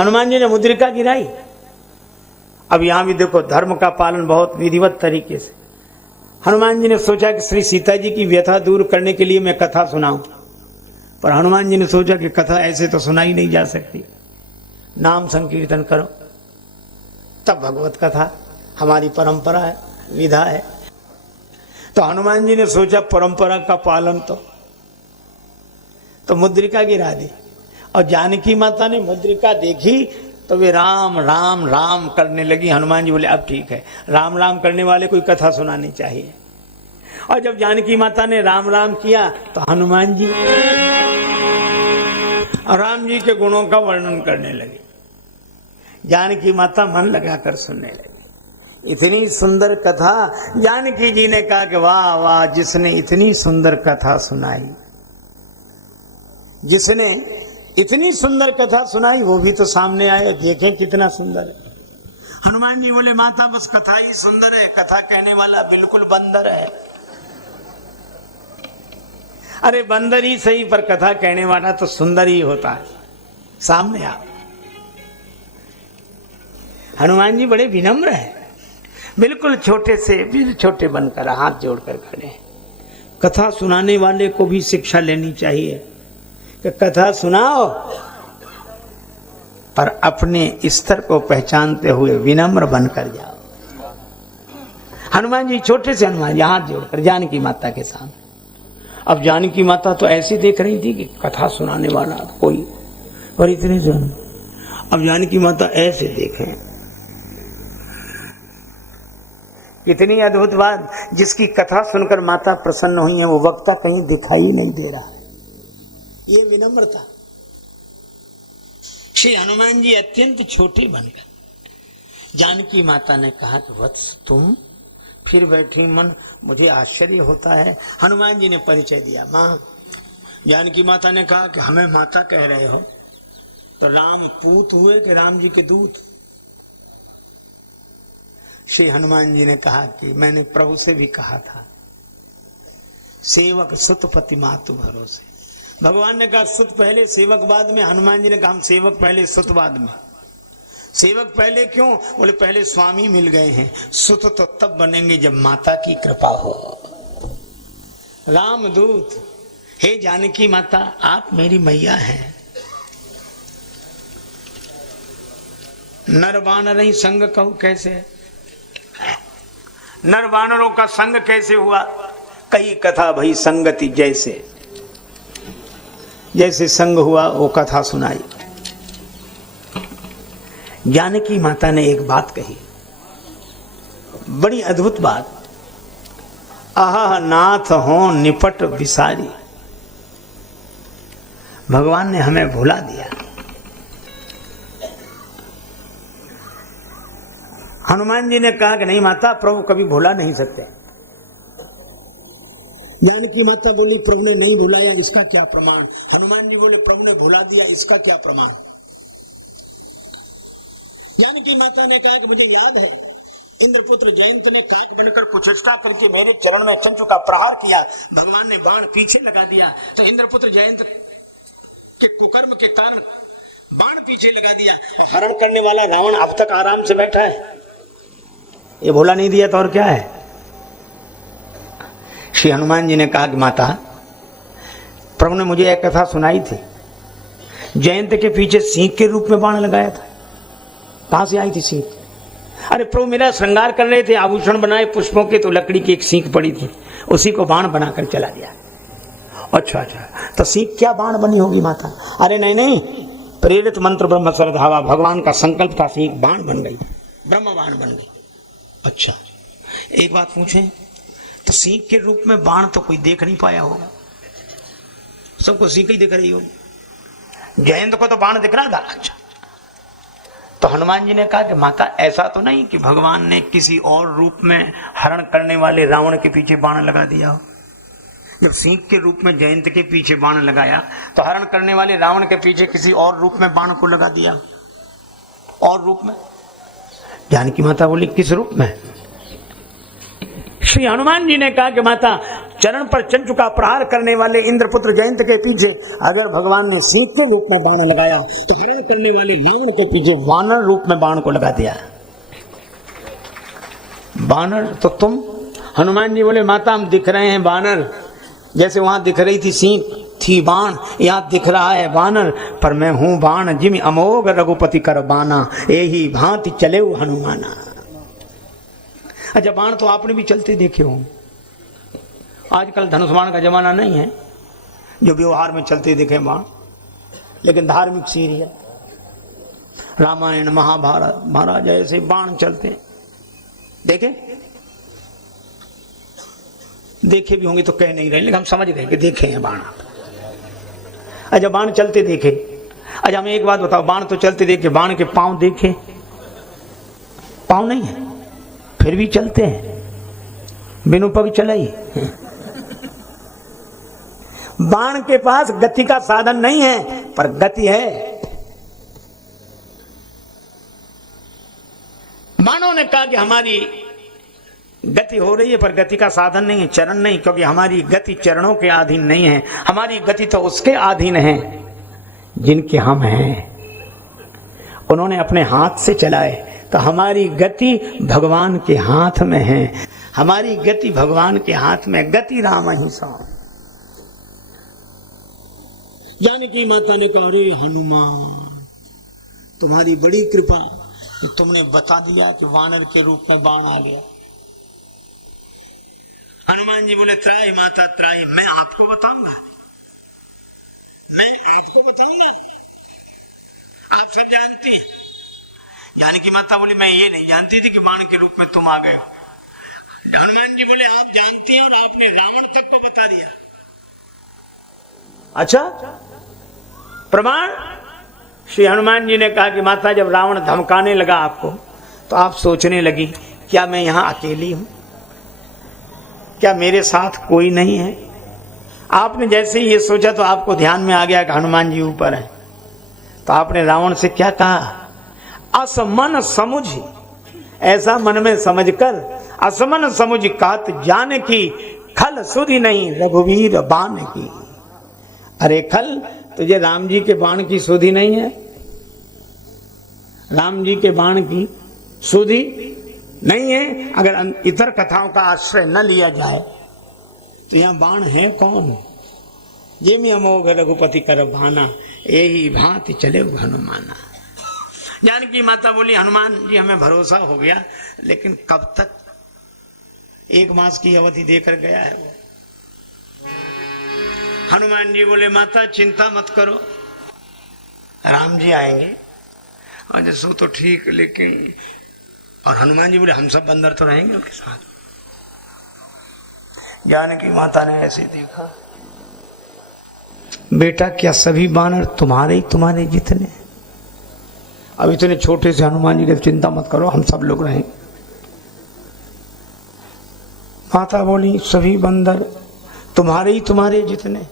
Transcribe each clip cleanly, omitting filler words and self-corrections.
हनुमान जी ने मुद्रिका गिराई। अब यहां भी देखो धर्म का पालन बहुत विधिवत तरीके से। हनुमान जी ने सोचा कि श्री सीता जी की व्यथा दूर करने के लिए मैं कथा सुनाऊं, पर हनुमान जी ने सोचा कि कथा ऐसे तो सुनाई नहीं जा सकती, नाम संकीर्तन करो, तब भगवत कथा हमारी परंपरा है, विधा है। तो हनुमान जी ने सोचा परंपरा का पालन तो मुद्रिका गिरा दी। और जानकी माता ने मुद्रिका देखी तो वे राम राम राम करने लगी। हनुमान जी बोले अब ठीक है, राम राम करने वाले कोई कथा सुनानी चाहिए। और जब जानकी माता ने राम राम किया तो हनुमान जी राम जी के गुणों का वर्णन करने लगे। जानकी माता मन लगाकर सुनने लगी। इतनी सुंदर कथा। जानकी जी ने कहा कि वाह वाह, जिसने इतनी सुंदर कथा सुनाई, जिसने इतनी सुंदर कथा सुनाई वो भी तो सामने आए, देखें कितना सुंदर है। हनुमान जी बोले माता बस कथा ही सुंदर है, कथा कहने वाला बिल्कुल बंदर है। अरे बंदर ही सही, पर कथा कहने वाला तो सुंदर ही होता है। सामने आओ। हनुमान जी बड़े विनम्र हैं, बिल्कुल छोटे से भी छोटे बनकर हाथ जोड़कर खड़े हैं। कथा सुनाने वाले को भी शिक्षा लेनी चाहिए कि कथा सुनाओ, पर अपने स्तर को पहचानते हुए विनम्र बनकर जाओ। हनुमान जी छोटे से हनुमान जी हाथ जोड़कर जानकी माता के सामने। अब जानकी माता तो ऐसी देख रही थी कि कथा सुनाने वाला कोई, और इतने जन। अब जानकी माता ऐसे देखें, कितनी अद्भुत बात। जिसकी कथा सुनकर माता प्रसन्न हुई है वो वक्ता कहीं दिखाई नहीं दे रहा है। ये विनम्रता। श्री हनुमान जी अत्यंत छोटे बनकर जानकी माता ने कहा कि वत्स तुम फिर बैठी मन, मुझे आश्चर्य होता है। हनुमान जी ने परिचय दिया, मां। जानकी माता ने कहा कि हमें माता कह रहे हो, तो राम पूत हुए कि राम जी के दूत? श्री हनुमान जी ने कहा कि मैंने प्रभु से भी कहा था, सेवक सुतपति मातु भरोसे। भगवान ने कहा सुत पहले सेवक बाद में। हनुमान जी ने कहा हम सेवक पहले सुत बाद में। सेवक पहले क्यों? बोले पहले स्वामी मिल गए हैं, सुत तो तब बनेंगे जब माता की कृपा हो। रामदूत, हे जानकी माता आप मेरी मैया हैं। नर वानर ही संग कहूं कैसे? नर वानरों का संग कैसे हुआ? कई कथा भई संगति जैसे, जैसे संग हुआ वो कथा सुनाई। जानकी माता ने एक बात कही, बड़ी अद्भुत बात। आह नाथ हो निपट विसारी। भगवान ने हमें भुला दिया। हनुमान जी ने कहा कि नहीं माता, प्रभु कभी भुला नहीं सकते। जानकी माता बोली प्रभु ने नहीं भुलाया, इसका क्या प्रमाण? हनुमान जी बोले प्रभु ने भुला दिया, इसका क्या प्रमाण? जानकी माता ने कहा कि मुझे याद है इंद्रपुत्र जयंत ने कांट बनकर कुचेष्टा करके मेरे चरण में चंचु का प्रहार किया। भगवान ने बाण पीछे लगा दिया, तो इंद्रपुत्र जयंत के कुकर्म के कारण बाण पीछे लगा दिया। हरण करने वाला रावण अब तक आराम से बैठा है। ये भुला नहीं दिया तो और क्या है? श्री हनुमान जी ने कहा कि माता, प्रभु ने मुझे एक कथा सुनाई थी, जयंत के पीछे सिंह के रूप में बाण लगाया था। कहां से आई थी सीख? अरे प्रभु मेरा श्रृंगार कर रहे थे, आभूषण बनाए पुष्पों के, तो लकड़ी की एक सीख पड़ी थी, उसी को बाण बनाकर चला दिया। अच्छा अच्छा, तो सीख क्या बाण बनी होगी माता? अरे नहीं नहीं, प्रेरित मंत्र ब्रह्म सरधावा, भगवान का संकल्प था, सीख बाण बन गई, ब्रह्म बाण बन गई। अच्छा, एक बात पूछें, तो सीख के रूप में बाण तो कोई देख नहीं पाया होगा, सबको सीख ही दिख रही होगी, जयंत को तो बाण दिख रहा था। अच्छा, तो हनुमान जी ने कहा कि माता ऐसा तो नहीं कि भगवान ने किसी और रूप में हरण करने वाले रावण के पीछे बाण लगा दिया हो? जब सिंह के रूप में जयंत के पीछे बाण लगाया, तो हरण करने वाले रावण के पीछे किसी और रूप में बाण को लगा दिया, और रूप में? जानकी माता बोली किस रूप में? श्री हनुमान जी ने कहा कि माता, चरण पर चंचु का प्रहार करने वाले इंद्रपुत्र जयंत के पीछे अगर भगवान ने सिंह के रूप में बाण लगाया तो हरण करने वाले रावण के पीछे वानर रूप में बाण को लगा दिया। बानर तो तुम। हनुमान जी बोले माता हम दिख रहे हैं बानर, जैसे वहां दिख रही थी सिंह थी बाण, यहाँ दिख रहा है बानर, पर मैं हूं बाण जिम अमोघ रघुपति कर बाना, यही भांति चले हनुमाना। अच्छा, बाण तो आपने भी चलते देखे हो। आजकल धनुष बाण का जमाना नहीं है जो व्यवहार में चलते दिखे बाण, लेकिन धार्मिक सीरियल रामायण महाभारत महाराज ऐसे बाण चलते देखे देखे भी होंगे तो कह नहीं रहे, लेकिन हम समझ गए कि देखे हैं बाण। अच्छा, बाण चलते देखे। अच्छा, हमें एक बात बताओ, बाण तो चलते देखे, बाण के पांव देखे? पांव नहीं है, फिर भी चलते हैं, बिनु पग चलाई। बाण के पास गति का साधन नहीं है, पर गति है। बाणों ने कहा कि हमारी गति हो रही है, पर गति का साधन नहीं है, चरण नहीं, क्योंकि हमारी गति चरणों के अधीन नहीं है, हमारी गति तो उसके अधीन है जिनके हम हैं। उन्होंने अपने हाथ से चलाए, तो हमारी गति भगवान के हाथ में है। हमारी गति भगवान के हाथ में, गति राम ही सा। जानकी माता ने कहा, अरे हनुमान, तुम्हारी बड़ी कृपा, तुमने बता दिया कि वानर के रूप में बाण आ गया। हनुमान जी बोले, त्राहि माता त्राहि, मैं आपको बताऊंगा, मैं आपको बताऊंगा, आप सब जानती हैं। जानकी माता बोली, मैं ये नहीं जानती थी कि बाण के रूप में तुम आ गए हो। हनुमान जी बोले, आप जानती हैं और आपने रावण तक को बता दिया। अच्छा, प्रमाण? श्री हनुमान जी ने कहा कि माता, जब रावण धमकाने लगा आपको, तो आप सोचने लगी, क्या मैं यहां अकेली हूं? क्या मेरे साथ कोई नहीं है? आपने जैसे ही ये सोचा तो आपको ध्यान में आ गया कि हनुमान जी ऊपर है। तो आपने रावण से क्या कहा? असमन समुझ, ऐसा मन में समझकर, असमन समुझ कात जान की, खल सुधि नहीं रघुवीर बाण की। अरे खल, तुझे राम जी के बाण की सुधि नहीं है? राम जी के बाण की सुधि नहीं है? अगर इतर कथाओं का आश्रय न लिया जाए तो यहां बाण है कौन? ये में अमोघ रघुपति कर भाना, यही भांति चले हनुमाना। जानकी माता बोली, हनुमान जी हमें भरोसा हो गया, लेकिन कब तक? 1 मास की अवधि देकर गया है वो। हनुमान जी बोले, माता चिंता मत करो, राम जी आएंगे। और सो तो ठीक, लेकिन और हनुमान जी बोले, हम सब बंदर तो रहेंगे उनके साथ। जानकी माता ने ऐसे देखा, बेटा क्या सभी बानर तुम्हारे जितने? अब इतने छोटे से हनुमान जी ने, चिंता मत करो, हम सब लोग रहेंगे। माता बोली, सभी बंदर तुम्हारे जितने?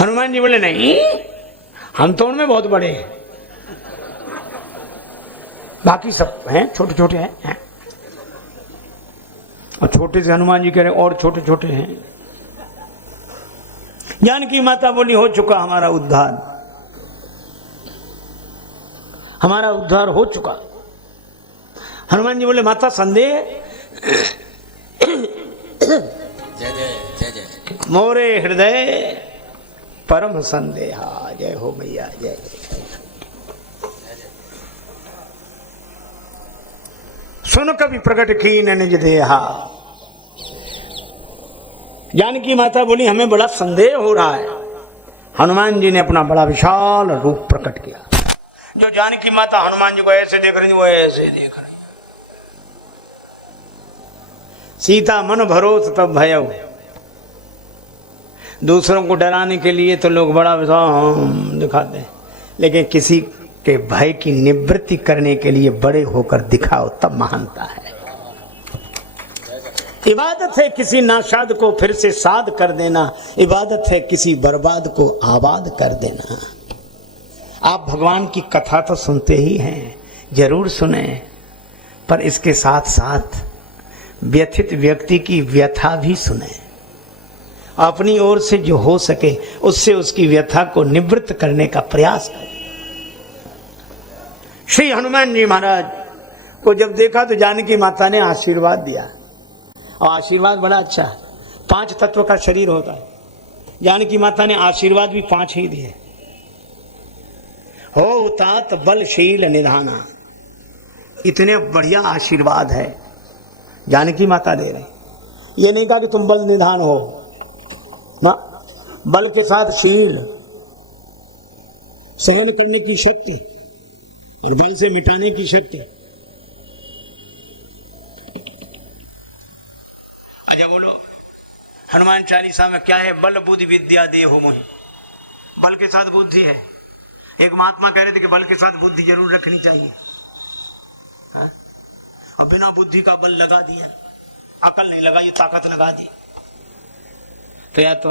हनुमान जी बोले, नहीं, हम तो उनमें बहुत बड़े हैं, बाकी सब हैं छोटे छोटे हैं। और छोटे से हनुमान जी कह रहे और छोटे छोटे हैं। जानकी माता बोली, हो चुका हमारा उद्धार, हमारा उद्धार हो चुका। हनुमान जी बोले, माता संदेह? जय जय जय जय। मोरे हृदय परम संदेहा। जय हो मैया, जय जय। सुन कभी प्रकट की निज देहा। जानकी माता बोली, हमें बड़ा संदेह हो रहा है। हनुमान जी ने अपना बड़ा विशाल रूप प्रकट किया। जो जानकी माता हनुमान जी को ऐसे देख रही, वो ऐसे देख रही। सीता मन भरोस तब भयउ। दूसरों को डराने के लिए तो लोग बड़ा विशाल दिखाते हैं, लेकिन किसी के भय की निवृत्ति करने के लिए बड़े होकर दिखाओ, तब महानता है। इबादत है किसी नाशाद को फिर से साध कर देना, इबादत है किसी बर्बाद को आबाद कर देना। आप भगवान की कथा तो सुनते ही हैं, जरूर सुने, पर इसके साथ साथ व्यथित व्यक्ति की व्यथा भी सुने, अपनी ओर से जो हो सके उससे उसकी व्यथा को निवृत्त करने का प्रयास करें। श्री हनुमान जी महाराज को जब देखा तो जानकी माता ने आशीर्वाद दिया, और आशीर्वाद बड़ा अच्छा, 5 तत्व का शरीर होता है। जानकी माता ने आशीर्वाद भी 5 ही दिए। हो तात बलशील निधाना, इतने बढ़िया आशीर्वाद है जानकी माता दे रहे। ये नहीं कहा कि तुम बल निधान हो, बल के साथ शील, सहन करने की शक्ति और बल से मिटाने की शक्ति। अच्छा बोलो, हनुमान चालीसा में क्या है? बल बुद्धि विद्या देहु मोहि। बल के साथ बुद्धि है। एक महात्मा कह रहे थे कि बल के साथ बुद्धि जरूर रखनी चाहिए। हाँ? और बिना बुद्धि का बल लगा दिया, अकल नहीं लगाई, ताकत लगा दी, तो या तो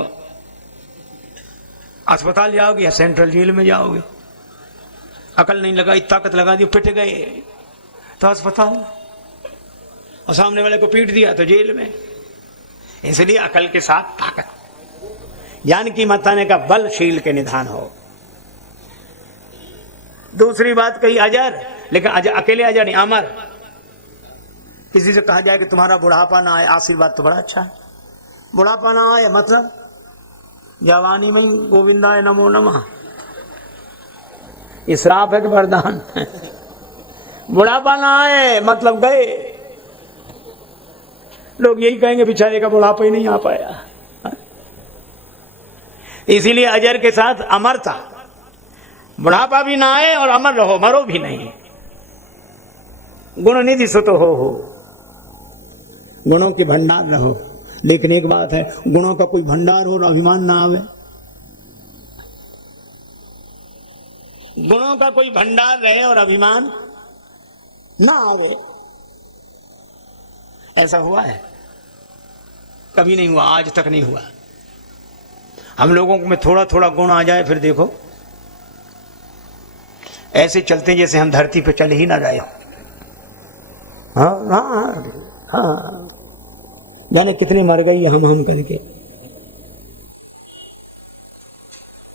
अस्पताल जाओगे या सेंट्रल जेल में जाओगे। अकल नहीं लगाई, ताकत लगा दी, पिट गए तो अस्पताल, और सामने वाले को पीट दिया तो जेल में। इसलिए अकल के साथ ताकत। जानकी माता ने कहा बलशील के निधान हो। दूसरी बात कही अजर, लेकिन अजर अकेले अजर नहीं, अमर। किसी से कहा जाए कि तुम्हारा बुढ़ापा ना आए, आशीर्वाद तो बड़ा अच्छा है। बुढ़ापा ना आए मतलब जवानी में ही गोविंदाय नमो नमः, श्राप है कि वरदान? बुढ़ापा ना आए मतलब गए। लोग यही कहेंगे बेचारे का बुढ़ापा ही नहीं आ पाया। इसीलिए अजर के साथ अमरता, बुढ़ापा भी ना आए और अमर रहो, मरो भी नहीं। गुण निधि सुत हो, गुणों के भंडार रहो। लेकिन एक बात है, गुणों का कोई भंडार हो और अभिमान ना आवे। गुणों का कोई भंडार रहे और अभिमान ना आवे, ऐसा हुआ है? कभी नहीं हुआ, आज तक नहीं हुआ। हम लोगों में थोड़ा थोड़ा गुण आ जाए, फिर देखो ऐसे चलते जैसे हम धरती पे चल ही ना रहे हो। हाँ हाँ हाँ, जाने कितने मर गई हम करके।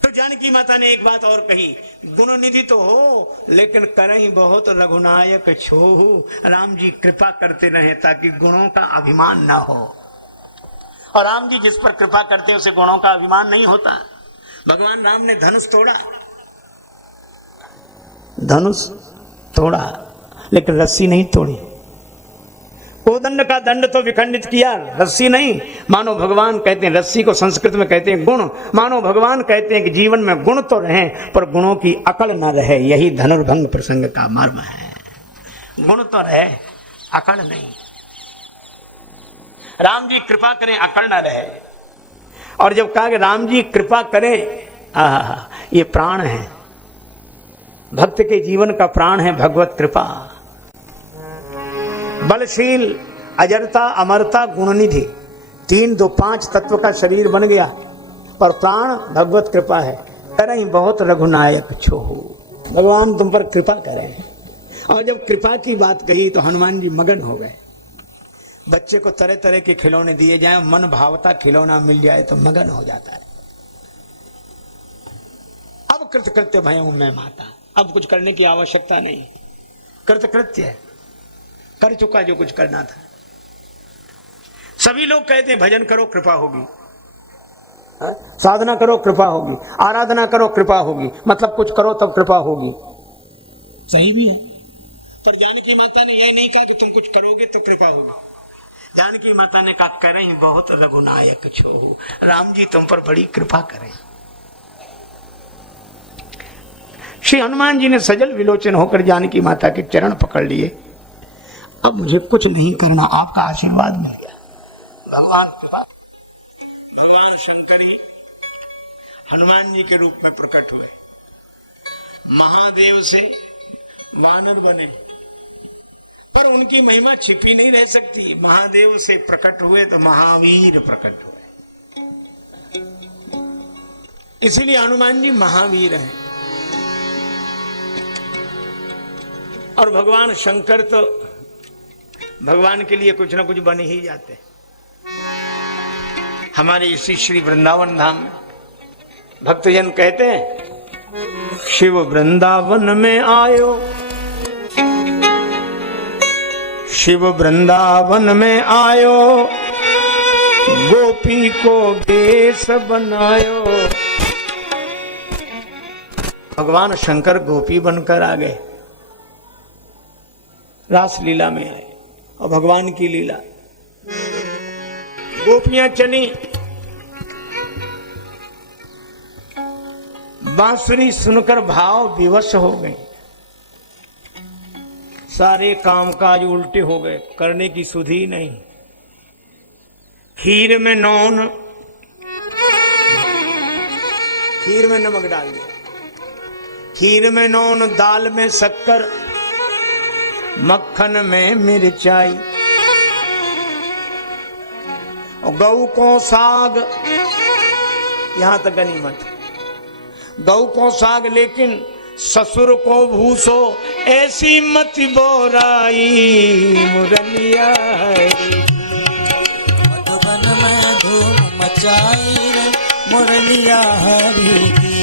तो जानकी माता ने एक बात और कही, गुण निधि तो हो लेकिन करई बहुत रघुनायक छोहू। राम जी कृपा करते रहे ताकि गुणों का अभिमान ना हो। और राम जी जिस पर कृपा करते हैं उसे गुणों का अभिमान नहीं होता। भगवान राम ने धनुष तोड़ा लेकिन रस्सी नहीं तोड़ी। कोदंड का दंड तो विखंडित किया, रस्सी नहीं। मानो भगवान कहते हैं, रस्सी को संस्कृत में कहते हैं गुण। मानो भगवान कहते हैं कि जीवन में गुण तो रहे पर गुणों की अकड़ न रहे। यही धनुर्भंग प्रसंग का मर्म है। गुण तो रहे, अकड़ नहीं। राम जी कृपा करें, अकड़ न रहे। और जब कहा कि राम जी कृपा करें, ये प्राण है, भक्त के जीवन का प्राण है भगवत कृपा। बलशील, अजरता, अमरता, गुणनिधि, 3 2 5 तत्व का शरीर बन गया, पर प्राण भगवत कृपा है। करई बहुत रघुनायक छोहू, भगवान तुम पर कृपा करें। और जब कृपा की बात कही तो हनुमान जी मगन हो गए। बच्चे को तरह तरह के खिलौने दिए जाए, मन भावता खिलौना मिल जाए तो मगन हो जाता है। अब कृतकृत्य भय हूं मैं माता, अब कुछ करने की आवश्यकता नहीं। कृतकृत्य कर चुका जो कुछ करना था। सभी लोग कहते हैं भजन करो कृपा होगी, साधना करो कृपा होगी, आराधना करो कृपा होगी, मतलब कुछ करो तब कृपा होगी। सही भी है, पर जानकी माता ने यह नहीं कहा कि तुम कुछ करोगे तो कृपा होगी। जानकी माता ने कहा करें बहुत रघुनायक छोहू, राम जी तुम पर बड़ी कृपा करें। श्री हनुमान जी ने सजल विलोचन होकर जानकी माता के चरण पकड़ लिए। अब मुझे कुछ नहीं करना, आपका आशीर्वाद मिल गया। भगवान के बाद भगवान शंकर ही हनुमान जी के रूप में प्रकट हुए। महादेव से वानर बने, पर उनकी महिमा छिपी नहीं रह सकती। महादेव से प्रकट हुए तो महावीर प्रकट हुए, इसीलिए हनुमान जी महावीर हैं। और भगवान शंकर तो भगवान के लिए कुछ ना कुछ बन ही जाते। हमारे इसी श्री वृंदावन धाम में भक्तजन कहते हैं, शिव वृंदावन में आयो, शिव वृंदावन में आयो, गोपी को भेष बनायो। भगवान शंकर गोपी बनकर आ गए, रास लीला में आए और भगवान की लीला। गोपियां चली, बांसुरी सुनकर भाव विवश हो गए, सारे काम काज उल्टे हो गए, करने की सुधि नहीं। खीर में नौन, खीर में नमक डाल दिया, खीर में नौन, दाल में शक्कर, मक्खन में मिर्चाई, और गऊ को साग, यहां तक गनीमत, गऊ को साग, लेकिन ससुर को भूसो, ऐसी मत बोराई मुरलिया। मधुबन में धूम मचाई रे मुरलिया हरि की,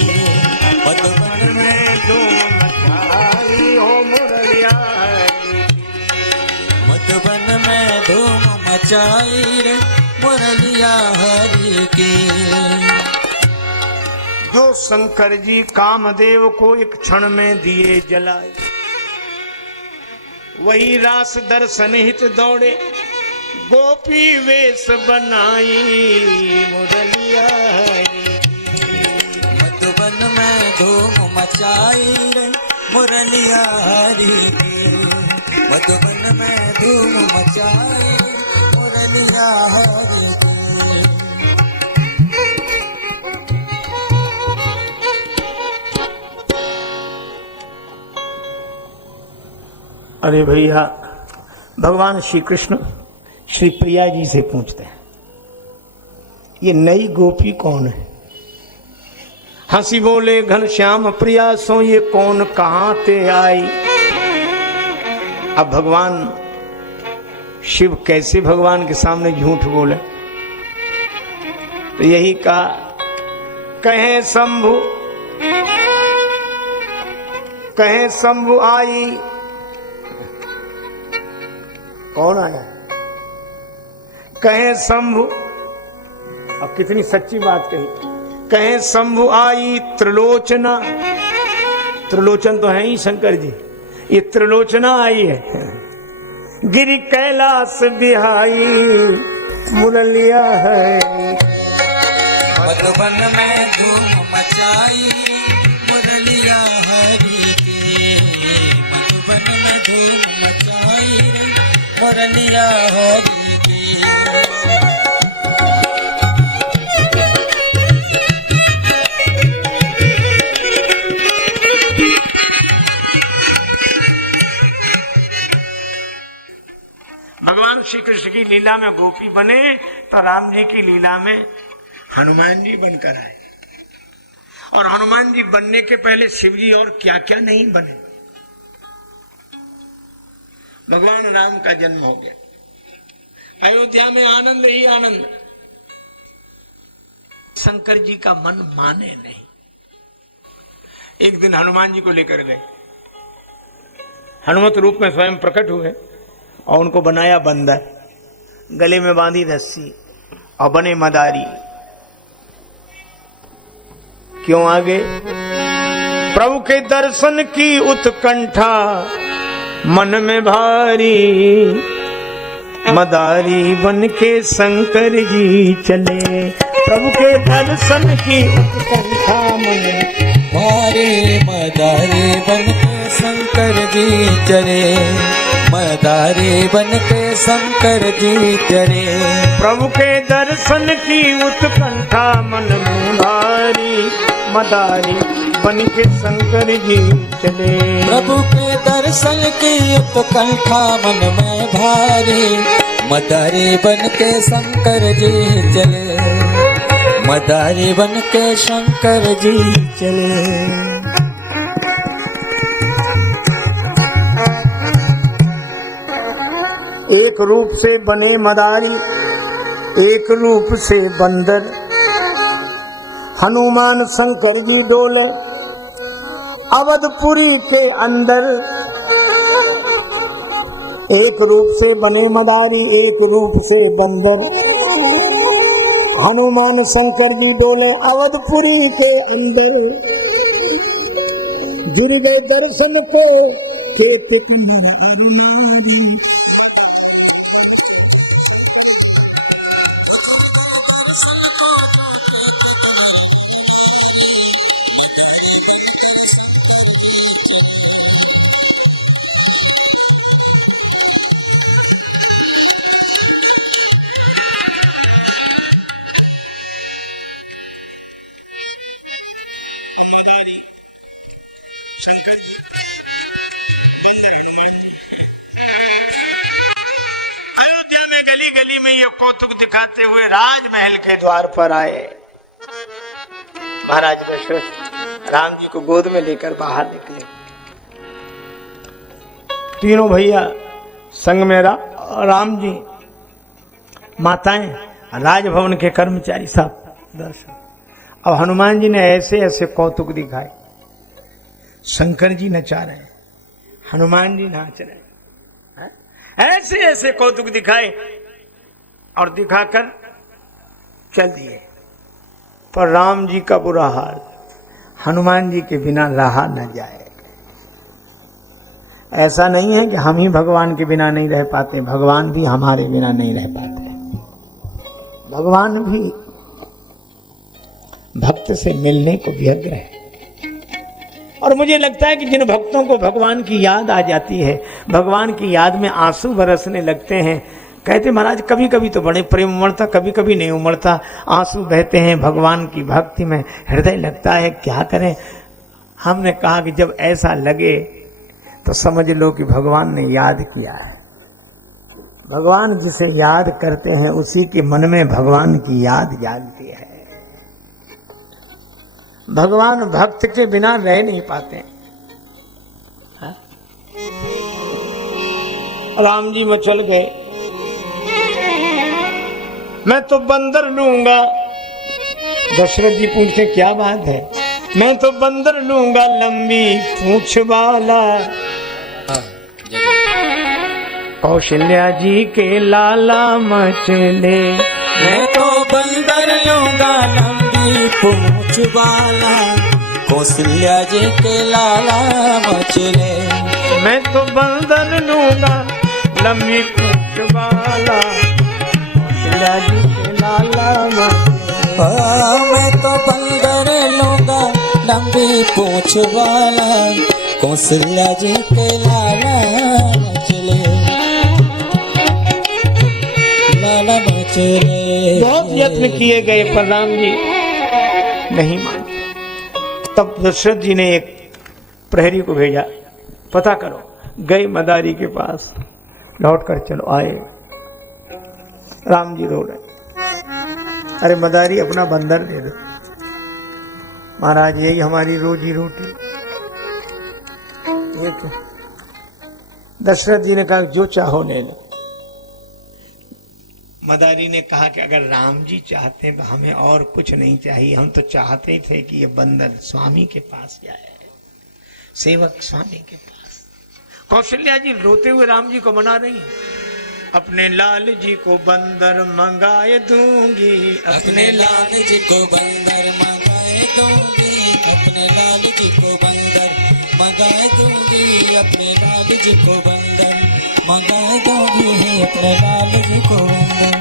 मधुबन में धूम मचाई हो मुरलिया हरि, मधुबन में धूम मचाई रे मुरलिया हरि की। जो शंकर जी कामदेव को एक क्षण में दिए जलाए, वही रास दर्शन हित दौड़े, गोपी वेश बनाई मुरलिया हरि। मधुबन में धूम मचाई रे मुरलिया हरि की, मधुबन में धूम मचाई मुरलिया हरि की। अरे भैया, भगवान श्री कृष्ण श्री प्रिया जी से पूछते हैं, ये नई गोपी कौन है? हंसी बोले घनश्याम प्रिया सो, ये कौन कहां ते आई? अब भगवान शिव कैसे भगवान के सामने झूठ बोले? तो यही कहा, कहे शंभु, कहे शंभु आई। कौन आया? कहे शंभु। अब कितनी सच्ची बात कही। कहे शंभु आई त्रिलोचना, त्रिलोचन तो है ही शंकर जी, ये त्रिलोचना आई है। गिरि कैलाश बिहाई मुरलिया है। मधुबन में धूम मचाई मुरलिया हरि की, मधुबन में धूम मचाई मुरलिया हरि की। भगवान श्री कृष्ण की लीला में गोपी बने तो राम जी की लीला में हनुमान जी बनकर आए, और हनुमान जी बनने के पहले शिव जी और क्या क्या नहीं बने। भगवान राम का जन्म हो गया, अयोध्या में आनंद ही आनंद। शंकर जी का मन माने नहीं। एक दिन हनुमान जी को लेकर गए, हनुमत रूप में स्वयं प्रकट हुए और उनको बनाया बंदर, गले में बांधी रस्सी और बने मदारी। क्यों आगे? प्रभु के दर्शन की उत्कंठा मन में भारी, मदारी बन के शंकर जी चले। प्रभु के दर्शन की उत्कंठा मन में भारी, मदारी बन के शंकर जी चले, मदारी बन के शंकर जी चले। प्रभु के दर्शन की उत्कंठा मन में भारी, मदारी बन के शंकर जी चले। प्रभु के दर्शन की उत्कंठा मन में भारी, मदारी बन के शंकर जी चले, मदारी बन के शंकर जी चले। एक रूप से बने मदारी, एक रूप से बंदर। हनुमान शंकर जी डोले अवधपुरी के अंदर। एक रूप से बने मदारी, एक रूप से बंदर। हनुमान शंकर जी डोले अवधपुरी के अंदर। जुड़ गए दर्शन को केत तुम्हारा अरुणारी। शंकर जी, सुंदर हनुमान जी। अयोध्या में गली गली में ये कौतुक दिखाते हुए राजमहल के द्वार पर आए। महाराज दशरथ राम जी को गोद में लेकर बाहर निकले। तीनों भैया संग में राम जी, माताएं, राजभवन के कर्मचारी सब दर्शन। अब हनुमान जी ने ऐसे ऐसे कौतुक दिखाए। शंकर जी नचा रहे, हनुमान जी नाच रहे, ऐसे ऐसे कौतुक दिखाए और दिखाकर चल दिए। पर राम जी का बुरा हाल, हनुमान जी के बिना रहा न जाए। ऐसा नहीं है कि हम ही भगवान के बिना नहीं रह पाते, भगवान भी हमारे बिना नहीं रह पाते। भगवान भी भक्त से मिलने को व्यग्र है। और मुझे लगता है कि जिन भक्तों को भगवान की याद आ जाती है, भगवान की याद में आंसू बरसने लगते हैं, कहते महाराज कभी कभी तो बड़े प्रेम उमड़ता, कभी कभी नहीं उमड़ता, आंसू बहते हैं भगवान की भक्ति में, हृदय लगता है, क्या करें। हमने कहा कि जब ऐसा लगे तो समझ लो कि भगवान ने याद किया है। भगवान जिसे याद करते हैं उसी के मन में भगवान की याद जागती है। भगवान भक्त के बिना रह नहीं पाते। हा? राम जी मचल गए, मैं तो बंदर लूंगा। दशरथ जी पूछते क्या बात है? मैं तो बंदर लूंगा लंबी पूंछ वाला। कौशल्या जी के लाला मचले, मैं तो बंदर लूंगा लंबी पूंछ वाला। कौशल्या जी के लाला मचले, मैं तो बंदर लूंगा लंबी पूंछ वाला। कौशल्या जी के लाला मचले, मैं तो बंदर लूंगा लंबी पूंछ वाला। कौशल्या जी के लाला मचले, लाला मचले। बहुत यत्न किए गए पर राम जी नहीं माने। तब दशरथ जी ने एक प्रहरी को भेजा, पता करो। गए मदारी के पास, लौट कर चलो आए। राम जी रो रहे, अरे मदारी अपना बंदर दे दो। महाराज यही हमारी रोजी रोटी। दशरथ जी ने कहा जो चाहो ले लो। मदारी ने कहा कि अगर राम जी चाहते हैं तो हमें और कुछ नहीं चाहिए, हम तो चाहते थे कि ये बंदर स्वामी के पास जाए, सेवक स्वामी के पास। कौशल्या जी रोते हुए राम जी को मना रही है, अपने लाल जी को बंदर मंगाए दूंगी, अपने लाल जी को बंदर मंगाए दूंगी, अपने लाल जी को बंदर मंगाए दूंगी, अपने लाल जी को बंदर मंगाए दूंगी, अपने लाल जी को बंदर।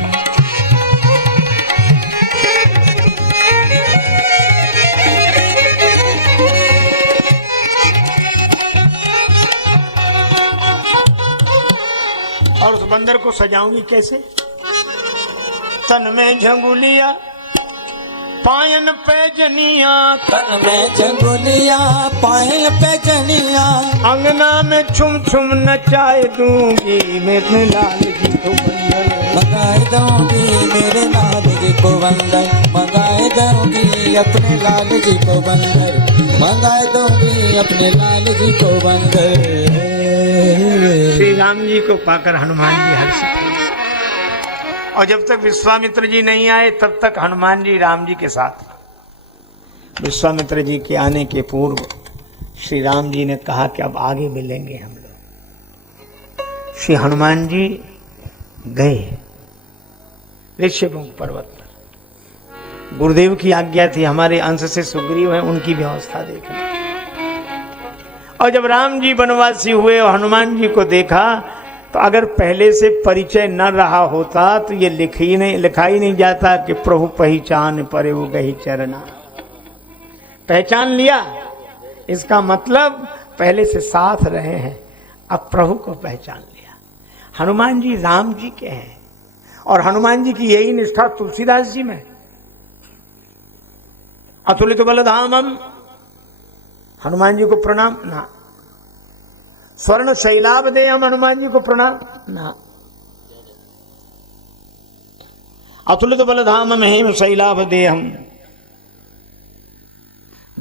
और उस बंदर को सजाऊंगी कैसे? तन में झंगुलिया पायन पैजनिया, तन में झंगुलिया पायल पैजनिया, अंगना में छुम छुम नचाए दूंगी, मैं अपने लाल जी को बंदर मंगाए दूंगी, मेरे लाल जी को बंदर मंगाए दूंगी, अपने लाल जी को बंदर मंगाए दूंगी, अपने लाल जी को बंदर। श्री राम जी को पाकर हनुमान जी हर्षित हुए। और जब तक विश्वामित्र जी नहीं आए तब तक हनुमान जी राम जी के साथ। विश्वामित्र जी के आने के पूर्व श्री राम जी ने कहा कि अब आगे मिलेंगे हम लोग। श्री हनुमान जी गए ऋषिमुख पर्वत पर। गुरुदेव की आज्ञा थी, हमारे अंश से सुग्रीव है, उनकी व्यवस्था देखना। और जब राम जी वनवासी हुए और हनुमान जी को देखा तो अगर पहले से परिचय न रहा होता तो ये लिखा ही नहीं जाता कि प्रभु पहचान परे वो गही चरना। पहचान लिया, इसका मतलब पहले से साथ रहे हैं, अब प्रभु को पहचान लिया। हनुमान जी राम जी के हैं और हनुमान जी की यही निष्ठा तुलसीदास जी में। अतुलित बलधामम, हनुमान जी को प्रणाम ना। स्वर्ण शैलाभ दे हम हनुमान जी को प्रणाम ना। अतुलित बलधाम हेम शैलाभ दे हम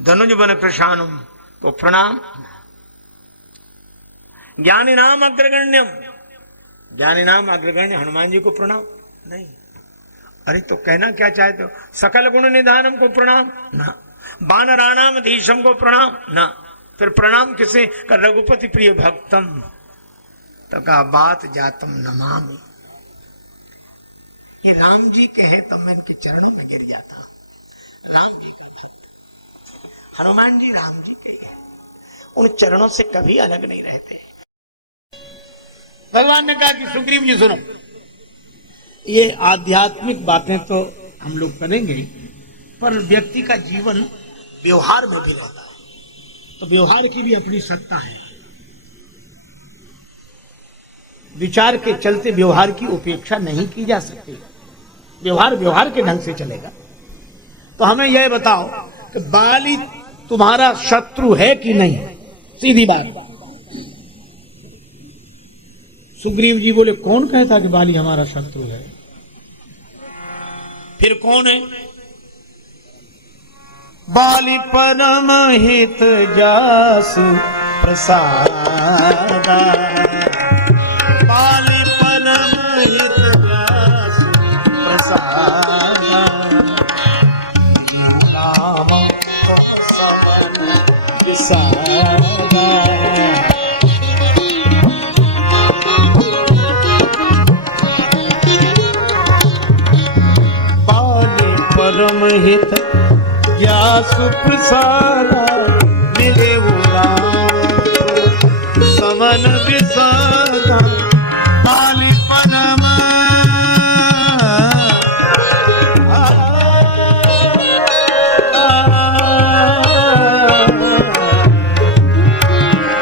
धनुज बन कृशानुम वो प्रणाम। ज्ञानी नाम अग्रगण्यम, ज्ञानी नाम अग्रगण्य हनुमान जी को प्रणाम नहीं। अरे तो कहना क्या चाहते हो? सकल गुण निधानम को प्रणाम ना। बानराणाम धीशम को प्रणाम ना। फिर प्रणाम किसे कर? रघुपति प्रिय भक्तम तो कहा बात जातम नमामि। ये राम जी के हैं तब मैं इनके चरणों में गिर जाता। राम जी हनुमान जी राम जी के हैं, उन चरणों से कभी अलग नहीं रहते। भगवान ने कहा कि सुग्रीव जी सुनो, ये आध्यात्मिक बातें तो हम लोग करेंगे पर व्यक्ति का जीवन व्यवहार में भी रहता है, तो व्यवहार की भी अपनी सत्ता है। विचार के चलते व्यवहार की उपेक्षा नहीं की जा सकती। व्यवहार व्यवहार के ढंग से चलेगा। तो हमें यह बताओ कि बाली तुम्हारा शत्रु है कि नहीं? सीधी बात। सुग्रीव जी बोले कौन कहता कि बाली हमारा शत्रु है? फिर कौन है? बाली परम हित जासु प्रसादा, बाली परम हित जासु प्रसादा, राम समन विसादा। बाली परम हित जासु प्रसादा, मिले वो राम समन विसादा। बाली परम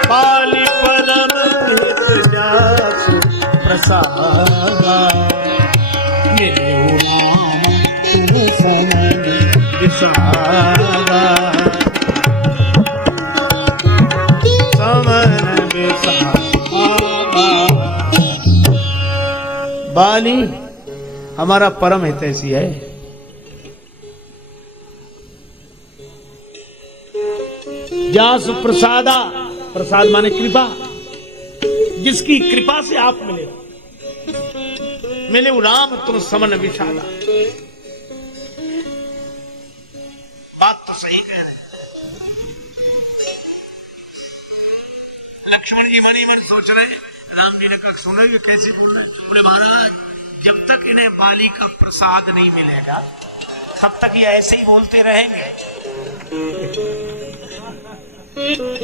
बाली परम हित जासु प्रसादा, मिले वो राम समन विसादा, समन विसादा। बाली हमारा परम हितैषी है। जासु प्रसादा, प्रसाद माने कृपा, जिसकी कृपा से आप मिले, मिले वो राम तुम समन विसादा। बात तो सही कह रहे हैं। लक्ष्मण जी मनी मन सोच रहे, राम जी ने कहा सुनो ये कैसे बोल रहे? बोले महाराज जब तक इन्हें बाली का प्रसाद नहीं मिलेगा तब तक ये ऐसे ही बोलते रहेंगे।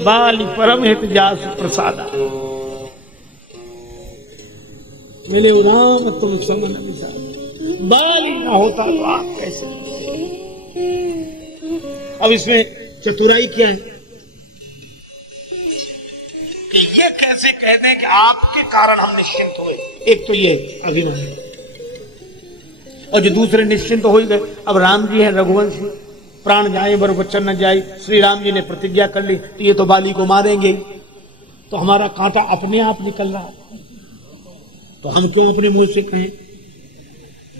बाली परम हित जासु प्रसादा, मिले राम तुम समन विसादा। बाली ना होता तो आप कैसे? अब इसमें चतुराई क्या है कि ये कैसे कहते हैं कि आपके कारण हम निश्चिंत हुए? एक तो ये अभिमान, और जो दूसरे निश्चिंत हो ही गए। अब राम जी हैं रघुवंशी, प्राण जाए बर वचन न जाए, श्री राम जी ने प्रतिज्ञा कर ली तो ये तो बाली को मारेंगे ही, तो हमारा कांटा अपने आप निकल रहा है। तो हम क्यों अपने मुंह से कहें?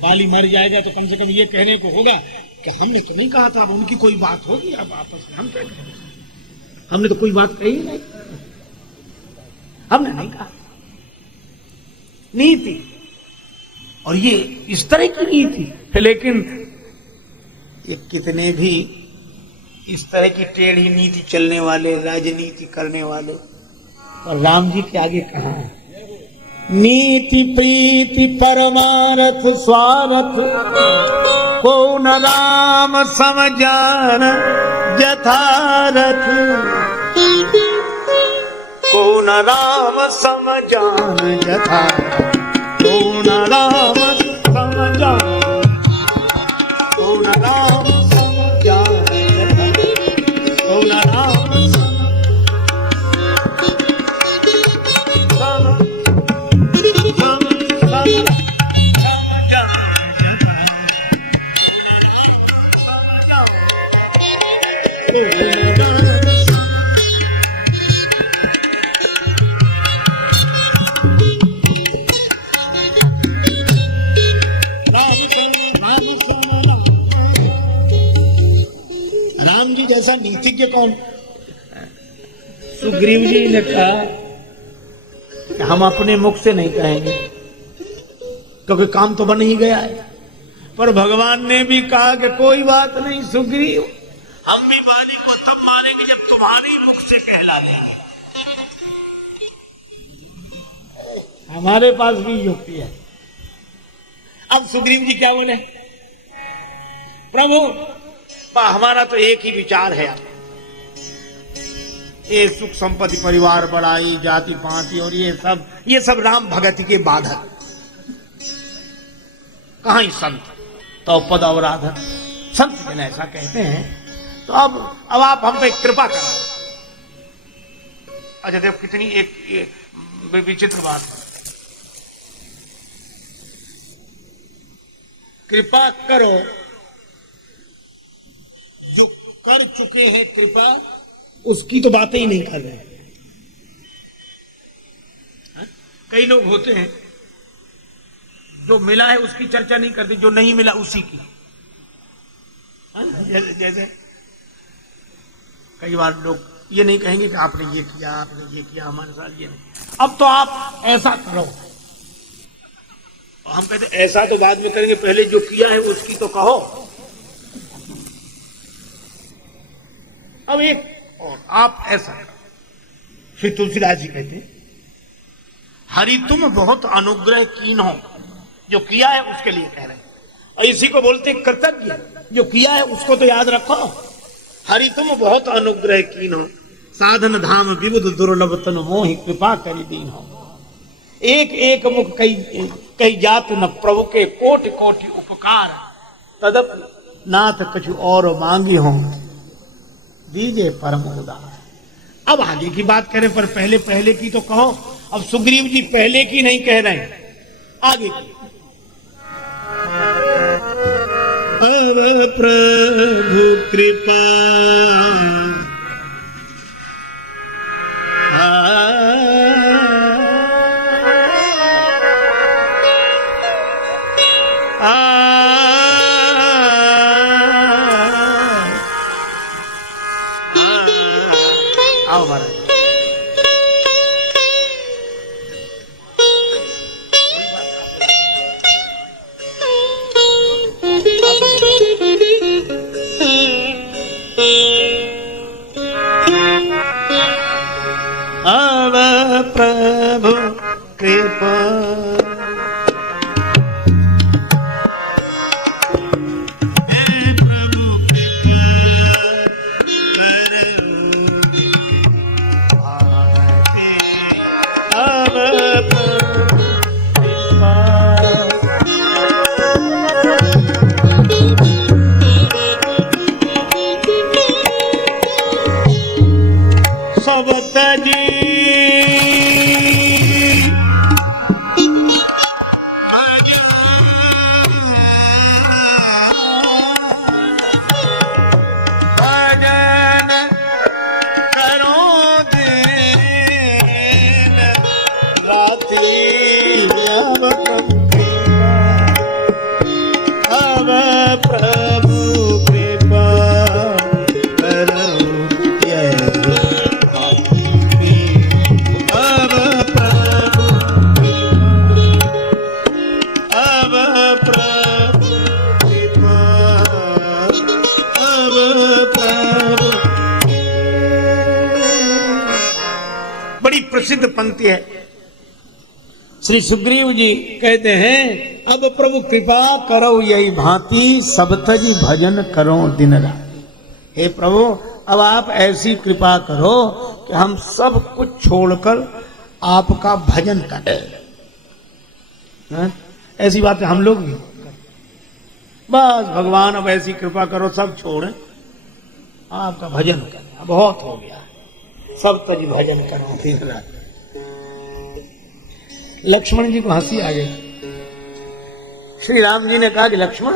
बाली मर जाएगा तो कम से कम ये कहने को होगा कि हमने तो नहीं कहा था। अब उनकी कोई बात होगी, अब आपस में हम क्या कहें? हमने तो कोई बात कही नहीं, हमने नहीं कहा। नीति, और ये इस तरह की नीति। लेकिन ये कितने भी इस तरह की टेढ़ी नीति चलने वाले, राजनीति करने वाले, और राम जी के आगे कहाँ है? नीति प्रीति परमारथ स्वार्थ, को न राम समझान यथारथ, को न राम समझान यथारथ, को न राम समझान, को न राम समझान यथारथ, को न राम राम जी जैसा नीतिज्ञ कौन? सुग्रीव जी ने कहा कि हम अपने मुख से नहीं कहेंगे, क्योंकि काम तो बन ही गया है। पर भगवान ने भी कहा कि कोई बात नहीं सुग्रीव, हम भी वाणी को तब मानेंगे जब तुम्हारे मुख से कहला जाए। हमारे पास भी युक्ति है। अब सुग्रीव जी क्या बोले? प्रभु हमारा तो एक ही विचार है, ये सुख संपत्ति परिवार बढ़ाई, जाति पाति और ये सब राम भगति के बाधक। कहाँ ही संत तो पद अवराधक, संत जन ऐसा कहते हैं। तो अब आप हम पे कृपा करो। अच्छा देखो कितनी एक विचित्र बात है। कृपा करो, जो कर चुके हैं कृपा उसकी तो बातें ही नहीं कर रहे हैं। कई लोग होते हैं जो मिला है उसकी चर्चा नहीं करते, जो नहीं मिला उसी की। जैसे कई बार लोग ये नहीं कहेंगे कि आपने ये किया, आपने ये किया, हमारे साथ ये नहीं। अब तो आप ऐसा करो, हम कहते ऐसा तो बाद में करेंगे, पहले जो किया है उसकी तो कहो। अब एक और आप ऐसा करो। फिर तुलसीदास जी कहते हैं, हरि तुम बहुत अनुग्रह कीन हो, जो किया है उसके लिए कह रहे हैं। और इसी को बोलते कृतज्ञ, जो किया है उसको तो याद रखो। हरि तुम बहुत अनुग्रह कीन हो, साधन धाम विबुध दुर्लभ तन मोहि कृपा करि दीन हो। एक एक मुख कई जात न प्रभु के कोटि कोटि उपकार, तदप नाथ कछु और मांगी हो, दीजिए परम उदार। अब आगे की बात करें, पर पहले की तो कहो। अब सुग्रीव जी पहले की नहीं कह रहे हैं, आगे की। अब प्रभु कृपा आओ महाराज। अब प्रभु कृपा सब तजी प्रसिद्ध पंक्ति है। श्री सुग्रीव जी कहते हैं, अब प्रभु कृपा करो यही भांति, सब तजी भजन करो दिन रात। हे प्रभु, अब आप ऐसी कृपा करो कि हम सब कुछ छोड़कर आपका भजन करें। ऐसी बातें हम लोग भी, बस भगवान अब ऐसी कृपा करो, सब छोड़ें, आपका भजन करें। बहुत हो गया, सब तजी भजन करो दिन रात। लक्ष्मण जी को हंसी आ गई। श्री राम जी ने कहा कि लक्ष्मण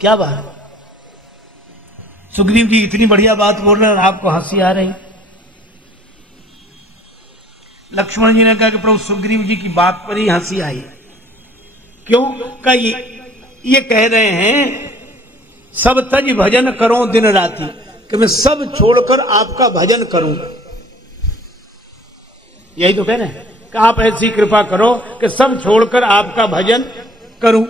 क्या बात, सुग्रीव जी इतनी बढ़िया बात बोल रहे हैं और आपको हंसी आ रही। लक्ष्मण जी ने कहा कि प्रभु सुग्रीव जी की बात पर ही हंसी आई। क्यों? का ये कह रहे हैं सब तज भजन करो दिन राति, कि मैं सब छोड़कर आपका भजन करूं। यही तो कह रहे हैं कि आप ऐसी कृपा करो कि सब छोड़कर आपका भजन करूं।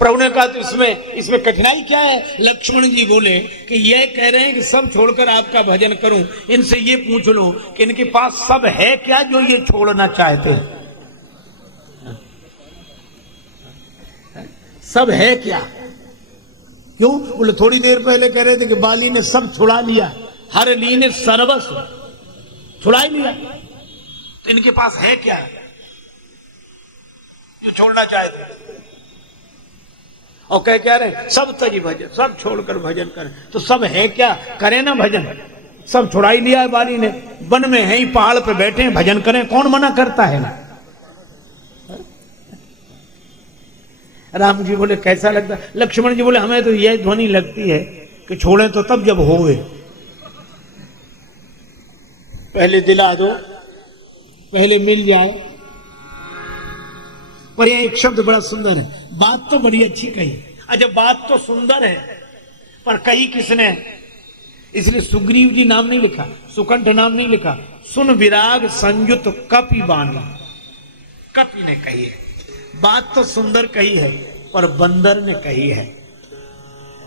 प्रभु ने कहा तो इसमें कठिनाई क्या है? लक्ष्मण जी बोले कि यह कह रहे हैं कि सब छोड़कर आपका भजन करूं, इनसे ये पूछ लो कि इनके पास सब है क्या जो ये छोड़ना चाहते हैं? सब है क्या? क्यों? बोले थोड़ी देर पहले कह रहे थे कि बाली ने सब छुड़ा लिया, हर ली ने सर्वस्व छुड़ा ही लिया, तो इनके पास है क्या जो छोड़ना चाहते? और क्या रहे सब तजी भजन, सब छोड़कर भजन करें। तो सब है क्या? करें ना भजन। सब छुड़ा ही लिया है बाली ने, वन में है ही, पहाड़ पे बैठे हैं, भजन करें, कौन मना करता है ना? राम जी बोले कैसा लगता? लक्ष्मण जी बोले हमें तो यह ध्वनि लगती है कि छोड़ें तो तब जब होवे, पहले दिला दो, पहले मिल जाए। पर यह एक शब्द बड़ा सुंदर है, बात तो बड़ी अच्छी कही। अच्छा, बात तो सुंदर है पर कही किसने? इसलिए सुग्रीव जी नाम नहीं लिखा, सुकंठ नाम नहीं लिखा। सुन विराग संयुत कपि बानी, कपि ने कही है। बात तो सुंदर कही है पर बंदर ने कही है,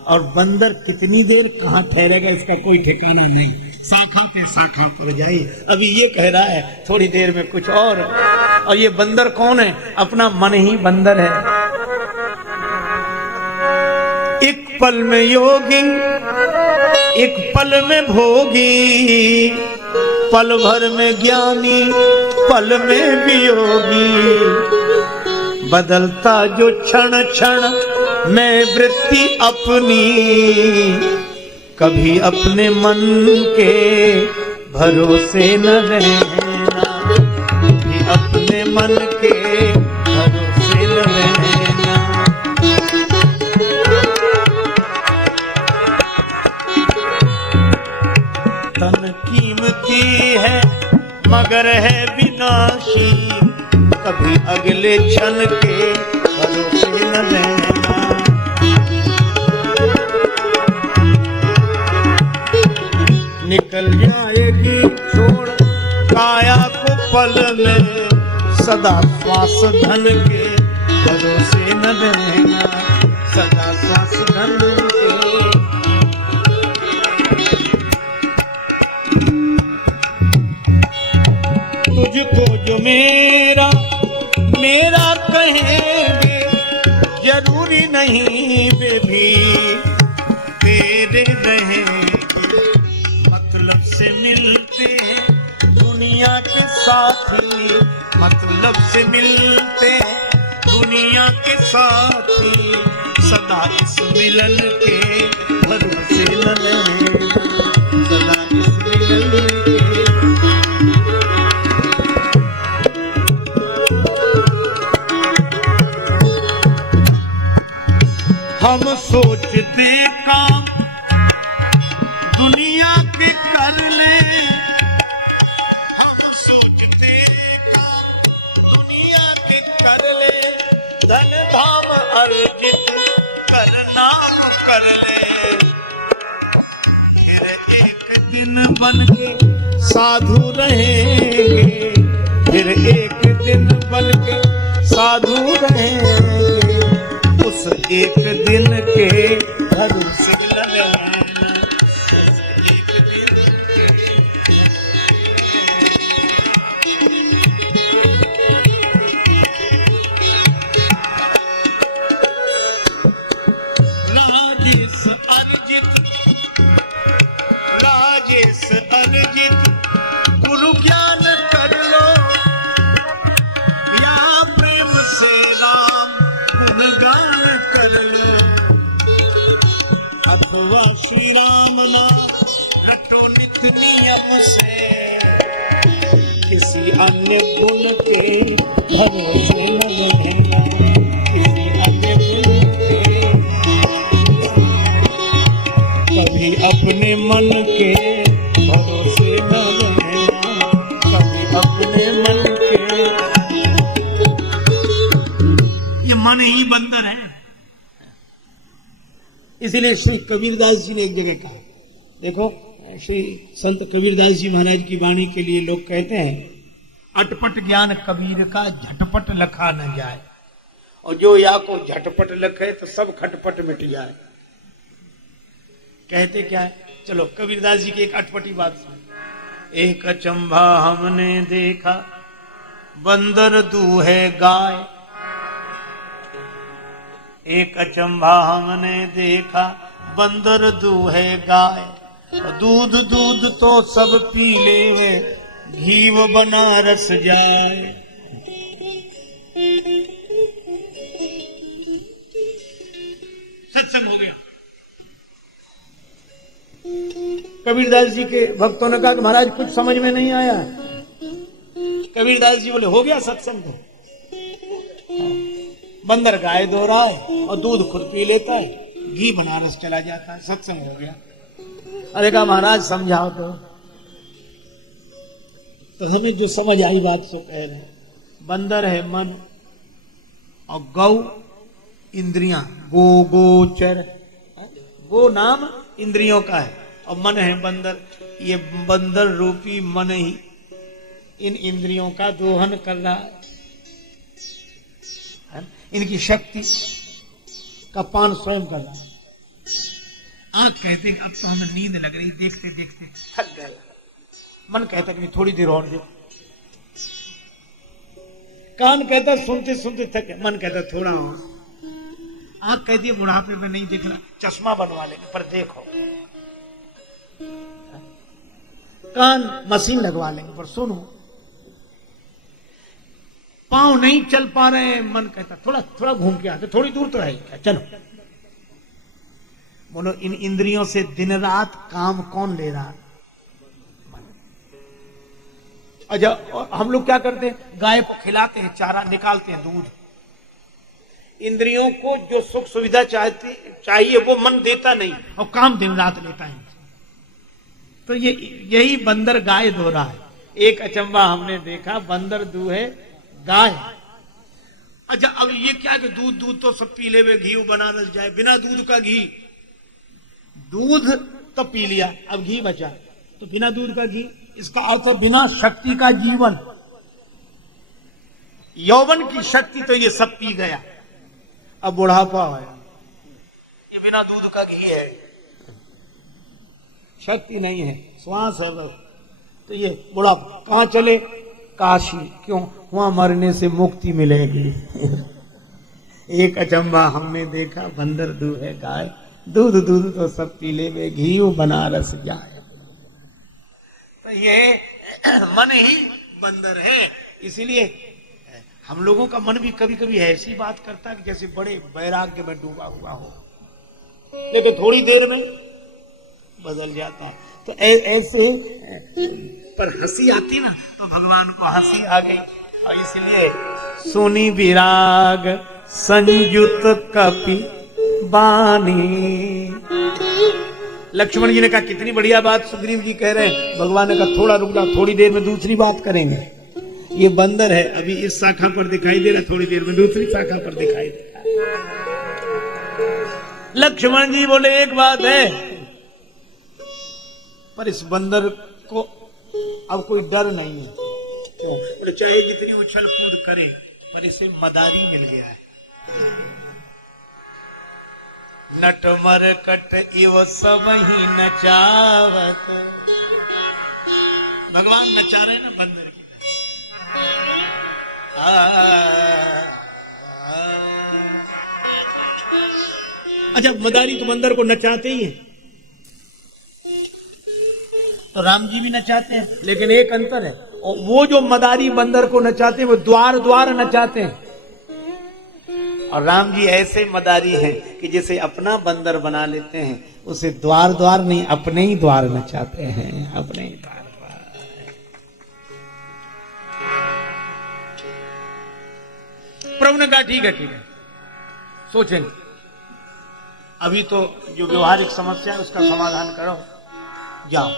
और बंदर कितनी देर कहां ठहरेगा इसका कोई ठिकाना नहीं, शाखा पे शाखा पर जाए। अभी ये कह रहा है थोड़ी देर में कुछ और ये बंदर कौन है? अपना मन ही बंदर है। एक पल में योगी, एक पल में भोगी, पल भर में ज्ञानी, पल में वियोगी। बदलता जो क्षण क्षण में वृत्ति अपनी, कभी अपने मन के भरोसे न रहना, कभी अपने मन के भरोसे न रहना। तन कीमती है मगर है विनाशी, कभी अगले क्षण के भरोसे न रहना। निकल जाएगी छोड़ काया को पल में, सदा श्वास धन के भरोसे न रहना, सदा श्वास धन के। तुझको जो मेरा मेरा कहेंगे, जरूरी नहीं वे भी तेरे रहेंगे। मतलब से मिलते हैं दुनिया के साथी, मतलब से मिलते हैं दुनिया के साथी, सदा इस मिलन के भरोसे न रहना, सदा इस मिलन के। हम सोचते काम दुनिया के कर ले, हम सोचते काम दुनिया के कर ले, धन धाम अर्जित कर नाम कर ले। फिर एक दिन बन के साधु रहेंगे, फिर एक दिन बन के साधु रहेंगे। उस एक दिन के भरोसे न रहना, उस एक दिन के हटो नित नियम से, किसी अन्य गुण के भरोसे न रहना, किसी अन्य गुण के, कभी अपने मन के भरोसे न रहना, कभी अपने मन के। ये मन ही बंदर है। इसीलिए श्री कबीरदास जी ने एक जगह कहा, देखो श्री संत कबीरदास जी महाराज की वाणी के लिए लोग कहते हैं, अटपट ज्ञान कबीर का झटपट लखा न जाए, और जो या को झटपट लखे तो सब खटपट मिट जाए। कहते क्या है, चलो कबीरदास जी की एक अटपटी बात सुन। एक अचंभा हमने देखा, बंदर दूहे गाय। एक अचंभा हमने देखा, बंदर दूहे गाय। दूध दूध तो सब पी ले, घीव बनारस जाए। सत्संग हो गया। कबीरदास जी के भक्तों ने कहा कि महाराज कुछ समझ में नहीं आया। कबीरदास जी बोले हो गया सत्संग तो। बंदर गाय दो रहा है और दूध खुद पी लेता है, घी बनारस चला जाता है, सत्संग हो गया। अरे कहा महाराज समझाओ तो हमें जो समझ आई बात सो कह रहे हैं। बंदर है मन और गौ इंद्रियां, गो गोचर, गो नाम इंद्रियों का है और मन है बंदर। ये बंदर रूपी मन ही इन इंद्रियों का दोहन कर रहा है, इनकी शक्ति का पान स्वयं कर रहा है। आंख कहते अब तो हमें नींद लग रही, देखते देखते थक गए। मन कहता कि थोड़ी देर और दो। कान कहता सुनते सुनते थके, मन कहता थोड़ा और। आंख कहती है बुढ़ापे में नहीं दिख रहा, चश्मा बनवा लेंगे पर देखो। कान मशीन लगवा लेंगे पर सुनो। पांव नहीं चल पा रहे हैं, मन कहता थोड़ा थोड़ा घूम के आते, थोड़ी दूर तो है क्या, चलो। बोलो इन इंद्रियों से दिन रात काम कौन ले रहा? अच्छा, और हम लोग क्या करते हैं, गाय को खिलाते हैं, चारा निकालते हैं, दूध। इंद्रियों को जो सुख सुविधा चाहिए वो मन देता नहीं और काम दिन रात लेता है। तो ये यही बंदर गाय दो रहा है। एक अचंबा हमने देखा, बंदर दूहे गाय। अच्छा, अब ये क्या कि दूध दूध तो सब पी ले, घी बनारस जाए। बिना दूध का घी, दूध तो पी लिया, अब घी बचा तो बिना दूध का घी। इसका अर्थ है बिना शक्ति का जीवन। यौवन की शक्ति तो ये सब पी गया, अब बुढ़ापा है, ये बिना दूध का घी है, शक्ति नहीं है, श्वास है बस। तो ये बुढ़ापा कहां चले? काशी। क्यों? वहां मरने से मुक्ति मिलेगी। एक अचंबा हमने देखा, बंदर दूहे गाय। दूध दूध तो सब पी ले, वे घी बनारस जाए। तो ये मन ही बंदर है। इसीलिए हम लोगों का मन भी कभी कभी ऐसी बात करता है कि जैसे बड़े वैराग्य में डूबा हुआ हो, लेकिन थोड़ी देर में बदल जाता है। तो ऐसे पर हंसी आती ना, तो भगवान को हंसी आ गई। और इसलिए सुनी विराग संयुत कपि बानी। लक्ष्मण जी ने कहा कितनी बढ़िया बात सुग्रीव जी कह रहे हैं। भगवान ने कहा थोड़ा रुक जाओ, थोड़ी देर में दूसरी बात करेंगे। ये बंदर है, अभी इस शाखा पर दिखाई दे रहा, थोड़ी देर में दूसरी शाखा पर दिखाई दे रहा। लक्ष्मण जी बोले एक बात है, पर इस बंदर को अब कोई डर नहीं है। बोले चाहे जितनी उछल कूद करे, पर इसे मदारी मिल गया है। नट मरकट इव सब ही नचावत। भगवान नचा रहे ना बंदर की। अच्छा, मदारी तो बंदर को नचाते ही हैं, तो राम जी भी नचाते हैं, लेकिन एक अंतर है। और वो जो मदारी बंदर को नचाते हैं वो द्वार द्वार नचाते हैं, और राम जी ऐसे मदारी हैं कि जिसे अपना बंदर बना लेते हैं, उसे द्वार द्वार नहीं अपने ही द्वार नचाते हैं, अपने ही द्वार। प्रभु ने कहा ठीक है सोचेंगे, अभी तो जो व्यवहारिक समस्या है उसका समाधान करो, जाओ।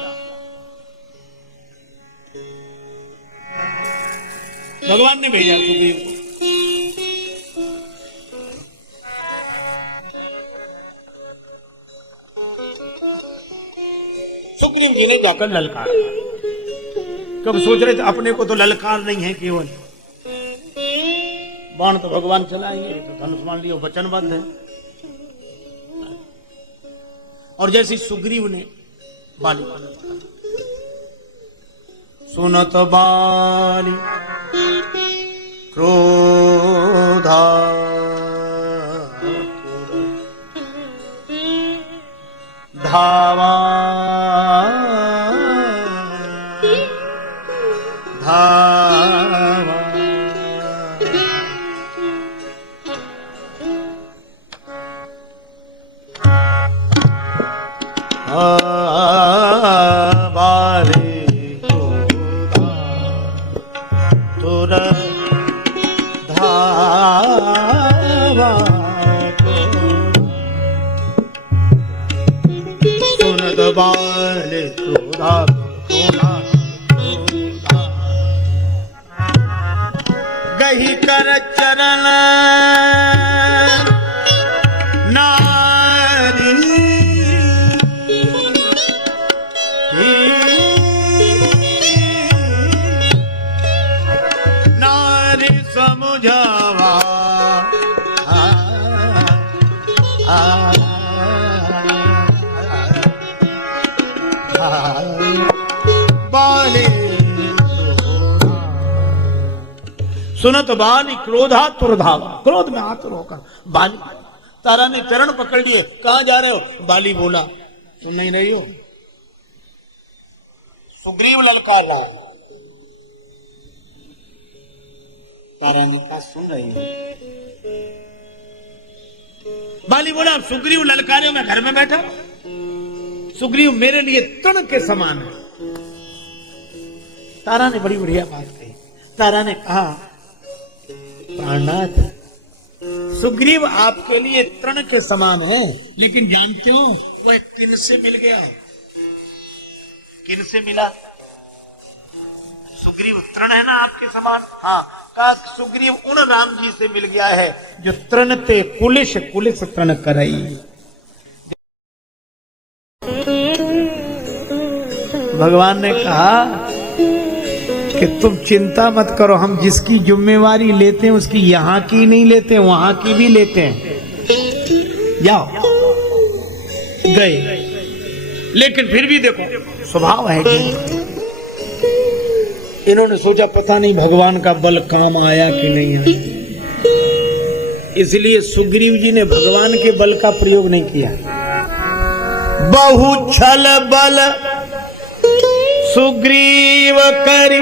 भगवान ने भेजा सुग्रीव को। सुग्रीव जी ने जाकर ललकार, क्योंकि सोच रहे थे अपने को तो ललकार नहीं है, केवल बाण तो भगवान चलाएंगे, तो धनुष मान लियो वचनबद्ध है। और जैसे सुग्रीव ने बाली सुनत बाली क्रोधा धावा धावा बारे तुर धावा सुनत बाले क्रोधा गही कर चरण सुनत बाली क्रोधा तुरधावा, क्रोध में आतुर होकर बाली। तारा ने चरण पकड़ लिए, कहां जा रहे हो? बाली बोला सुन नहीं रही हो? सुग्रीव ललकार रहा। तारा ने कहा सुन रही हो? बाली बोला सुग्रीव ललकारे मैं घर में बैठा, सुग्रीव मेरे लिए तृण के समान है। तारा ने बड़ी बढ़िया बात कही। तारा ने कहा प्राणनाथ, सुग्रीव आपके लिए तृण के समान है, लेकिन जानते हो वह किन से मिल गया? किन से मिला? सुग्रीव तृण है ना आपके समान, हाँ। का सुग्रीव उन राम जी से मिल गया है जो तृण ते कुलिश कुलिश तृण करई। भगवान ने कहा कि तुम चिंता मत करो, हम जिसकी जिम्मेवारी लेते हैं उसकी यहाँ की नहीं लेते, वहां की भी लेते हैं। जाओ। गए, लेकिन फिर भी देखो स्वभाव है कि इन्होंने सोचा पता नहीं भगवान का बल काम आया कि नहीं आया, इसलिए सुग्रीव जी ने भगवान के बल का प्रयोग नहीं किया। बहु छल बल सुग्रीव करी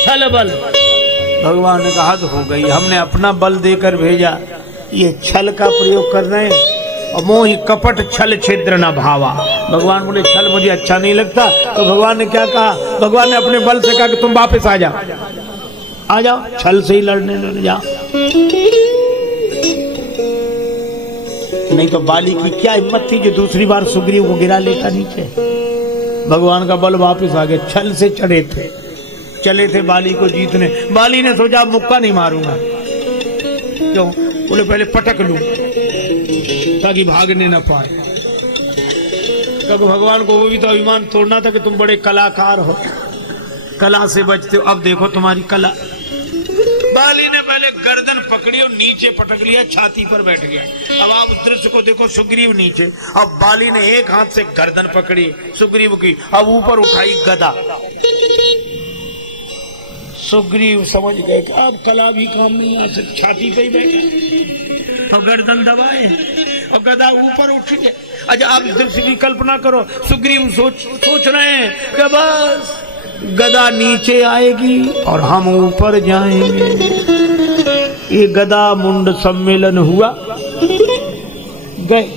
छल बल। भगवान ने कहा हद हो गई, हमने अपना बल देकर भेजा, ये छल का प्रयोग कर रहे हैं। और मोहि कपट छल छिद्र न भावा। भगवान बोले छल मुझे अच्छा नहीं लगता, तो भगवान ने क्या कहा? भगवान ने अपने बल से कहा कि तुम वापस आ जाओ, आ जाओ, छल से ही लड़ने लग जाओ। नहीं तो बाली की क्या हिम्मत थी जो दूसरी बार सुग्रीव को गिरा लेता नीचे। भगवान का बल वापस आ गया, छल से चढ़े थे, चले थे बाली को जीतने। बाली ने सोचा मुक्का नहीं मारूंगा, क्यों? बोले पहले पटक लूं ताकि भागने न पाए। क्योंकि भगवान को वो भी तो अभिमान तोड़ना था कि तुम बड़े कलाकार हो, कला से बचते हो, अब देखो तुम्हारी कला। बाली ने पहले गर्दन पकड़ी और नीचे पटक लिया, छाती पर बैठ गया। अब आप उस दृश्य को देखो, सुग्रीव नीचे, अब बाली ने एक हाथ से गर्दन पकड़ी सुग्रीव की, अब ऊपर उठाई गदा। सुग्रीव समझ गए कि अब कला भी काम नहीं आ सकती, छाती पे ही बैठे और गर्दन दबाए और गदा ऊपर उठ गए। अच्छा आप इस दृश्य की कल्पना करो, सुग्रीव सोच रहे हैं कि बस गदा नीचे आएगी और हम ऊपर जाएंगे। ये गदा मुंड सम्मेलन हुआ, गए,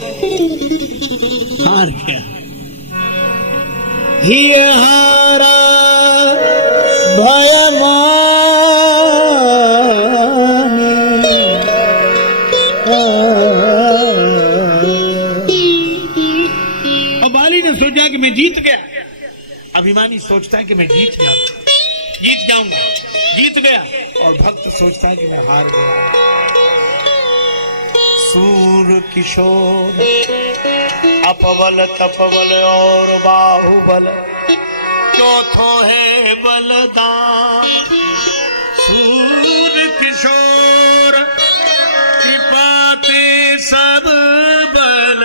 हार गया। ही हारा और बाली ने सोचा कि मैं जीत गया। अभिमानी सोचता है कि मैं जीत जाऊंगा, जीत गया। और भक्त सोचता है कि मैं हार गया। सूर किशोर अपबल तपबल और बाहुबल, चौथो है बलदान। सूर किशोर कृपाते सब बल,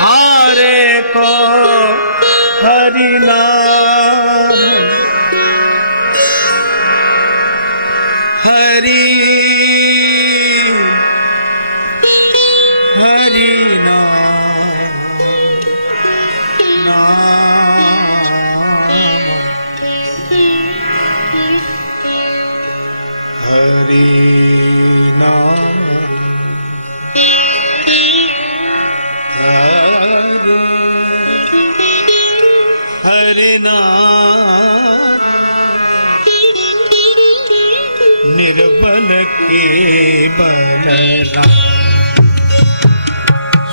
हारे को हरि नाम, हरि हरि नाम, हरि नाम, हरि नाम, निर्बल के बलराम।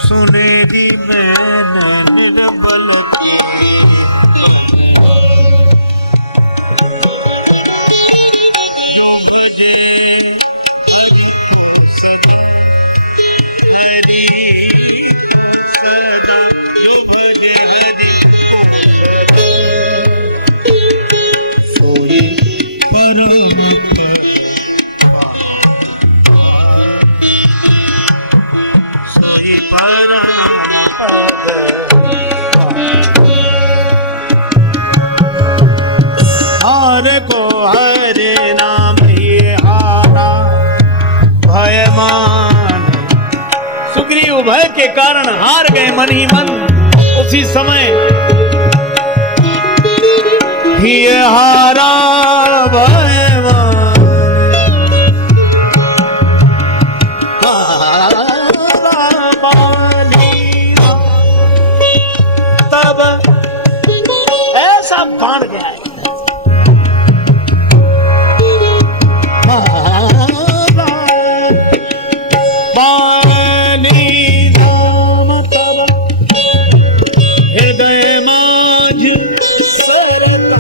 सुनेगी मैंने निर्बल की, जो भजे हरि सदा, तेरी सदा, जो भजे हरि सोई परम हार को हरे नाम, ये हारा भयमान। सुग्रीव भय के कारण हार गए मन ही मन। उसी समय ये हारा भयमान, तब ऐसा बाण गया है। हृदय माझ सरता,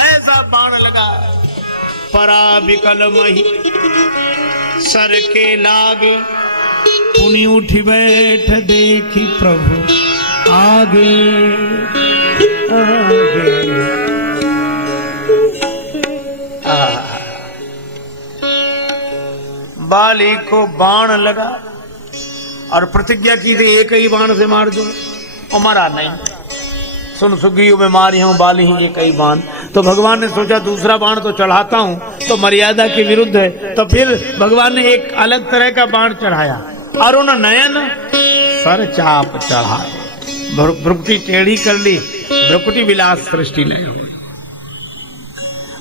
ऐसा बाण लगा। परा विकल मही सर के लाग, पुनि उठी बैठ देखी प्रभु आगे आगे। बाली को बाण लगा और प्रतिज्ञा की थी एक ही बाण से मार दूं, और मारा नहीं। सुन सुग्रीव में मारी हूं बाली ही एक ही बाण। तो भगवान ने सोचा दूसरा बाण तो चढ़ाता हूं तो मर्यादा के विरुद्ध है, तो फिर भगवान ने एक अलग तरह का बाण चढ़ाया। अरुण नयन सर चाप चढ़ाए, भ्रुकुटी टेढ़ी कर ली, भ्रुकुटी विलास सृष्टि नहीं हुई।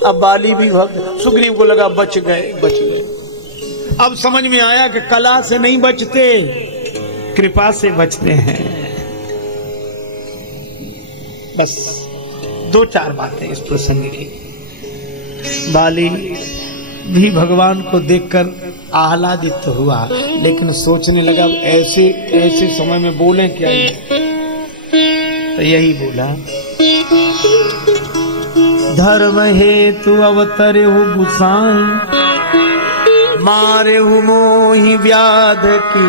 अब बाली भी भक्त, सुग्रीव को लगा बच गए। अब समझ में आया कि कला से नहीं बचते, कृपा से बचते हैं। बस 2-4 बातें इस प्रसंग की। बाली भी भगवान को देखकर आह्लादित हुआ, लेकिन सोचने लगा ऐसे समय में बोले क्या ये? तो यही बोला, धर्म हेतु अवतरे हु गुसाई, मारे हु मोहि व्याध की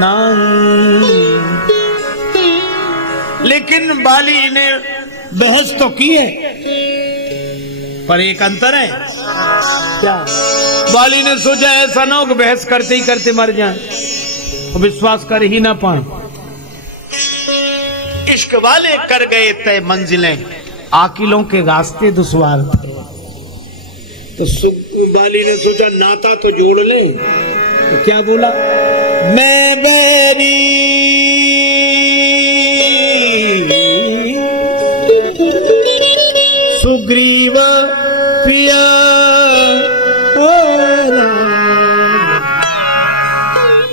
नाई। लेकिन बाली ने बहस तो की है, पर एक अंतर है। क्या? बाली ने सोचा ऐसा ना हो कि बहस करते ही करते मर जाए, तो विश्वास कर ही ना पाए। इश्क वाले कर गए तय मंजिलें, आकिलों के रास्ते दुश्वार थे। तो बाली ने सोचा नाता तो जोड़ ले। तो क्या बोला? मैं बैरी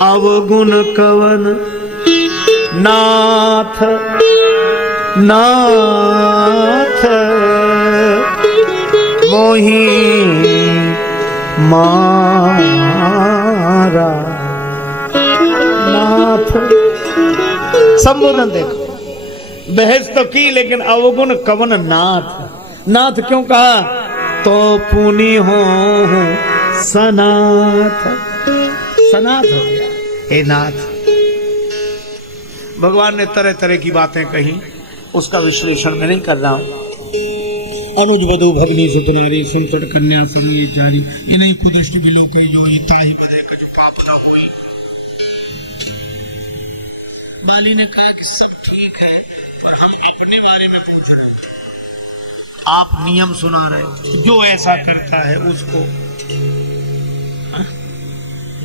अवगुण कवन नाथ नाथ मोही मारा नाथ। संबोधन देखो, बहस तो की लेकिन अवगुण कवन नाथ, नाथ क्यों कहा? तो पुनि हो सनाथ, सनाथ हो गया हे नाथ। भगवान ने तरह तरह की बातें कही, उसका विश्लेषण मैं नहीं कर रहा हूं। अनुज वधु भगनी सुतनारी सुनसठ कन्या समय जारी इन्हीं पुदुष्टि बिलो कई जो ताहि बदे कछु पाप न हुई। बाली ने कहा कि सब ठीक है, पर हम अपने बारे में पूछ रहे हैं। आप नियम सुना रहे, जो ऐसा करता है उसको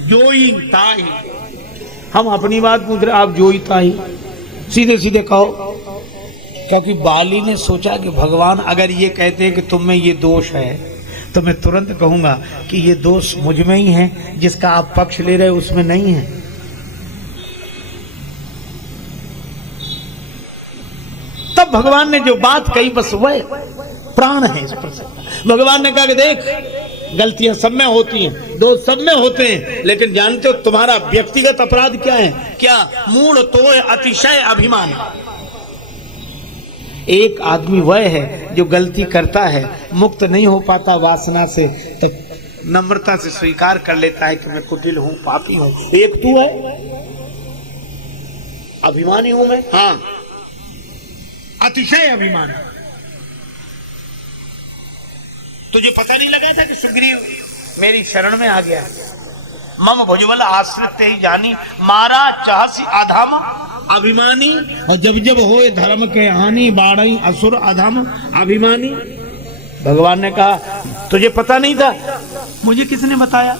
जोई ताही। हम अपनी बात पूछ रहे, आप जोई ताही, सीधे सीधे कहो। क्योंकि बाली ने सोचा कि भगवान अगर ये कहते हैं कि तुम में ये दोष है, तो मैं तुरंत कहूंगा कि ये दोष मुझ में ही है, जिसका आप पक्ष ले रहे उसमें नहीं है। तब भगवान ने जो बात कही बस वह प्राण है इस प्रसंग। भगवान ने कहा कि देख, गलतियां सब में होती हैं, दोष सब में होते हैं, लेकिन जानते हो तुम्हारा व्यक्तिगत अपराध क्या है? क्या? मूल तो है अतिशय अभिमान। एक आदमी वह है जो गलती करता है, मुक्त नहीं हो पाता वासना से, तो नम्रता से स्वीकार कर लेता है कि मैं कुटिल हूं, पापी हूं। एक तू है, अभिमानी हूं मैं, हाँ, अतिशय अभिमान। तुझे पता नहीं लगा था कि सुग्रीव मेरी शरण में आ गया? मम भुजबल आश्रित ही जानी, मारा चाहसी अधम अभिमानी। और जब जब होए धर्म के हानि, बाढ़ई असुर अधम अभिमानी। भगवान ने कहा तुझे पता नहीं था? मुझे किसने बताया?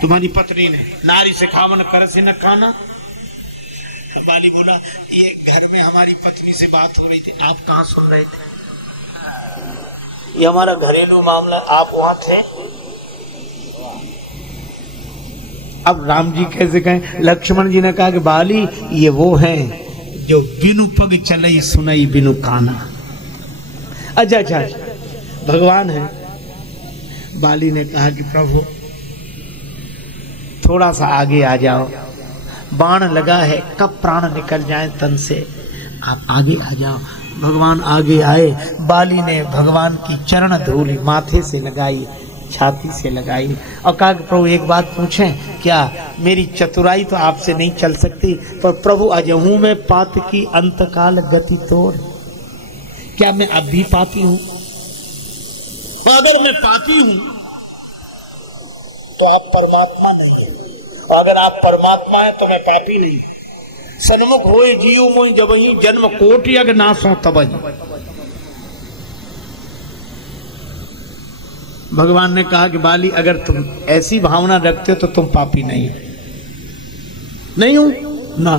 तुम्हारी पत्नी ने। नारी से खावन कर से न खाना। बाली बोला ये घर में हमारी पत्नी से बात हो रही थी, आप कहाँ सुन रहे थे? ये हमारा घरेलू मामला, आप वहां थे? अब राम जी कैसे कहें? लक्ष्मण जी ने कहा कि बाली ये वो हैं जो बिनु पग चलई सुनई बिनु काना। अच्छा अच्छा, भगवान है। बाली ने कहा कि प्रभु थोड़ा सा आगे आ जाओ, बाण लगा है, कब प्राण निकल जाए तन से, आप आगे आ जाओ। भगवान आगे आए। बाली ने भगवान की चरण धूलि माथे से लगाई, छाती से लगाई और कहा कि प्रभु एक बात पूछें क्या? मेरी चतुराई तो आपसे नहीं चल सकती, पर प्रभु अजहूं में पात की अंतकाल गति तोड़। क्या मैं अब भी पापी हूं? अगर मैं पापी हूं तो आप परमात्मा नहीं है, अगर आप परमात्मा है तो मैं पापी नहीं। सन्मुख होए जीव मोहि जब ही जन्म कोटि अग नासो तबहि। भगवान ने कहा कि बाली अगर तुम ऐसी भावना रखते हो तो तुम पापी नहीं हो। नहीं हूं ना।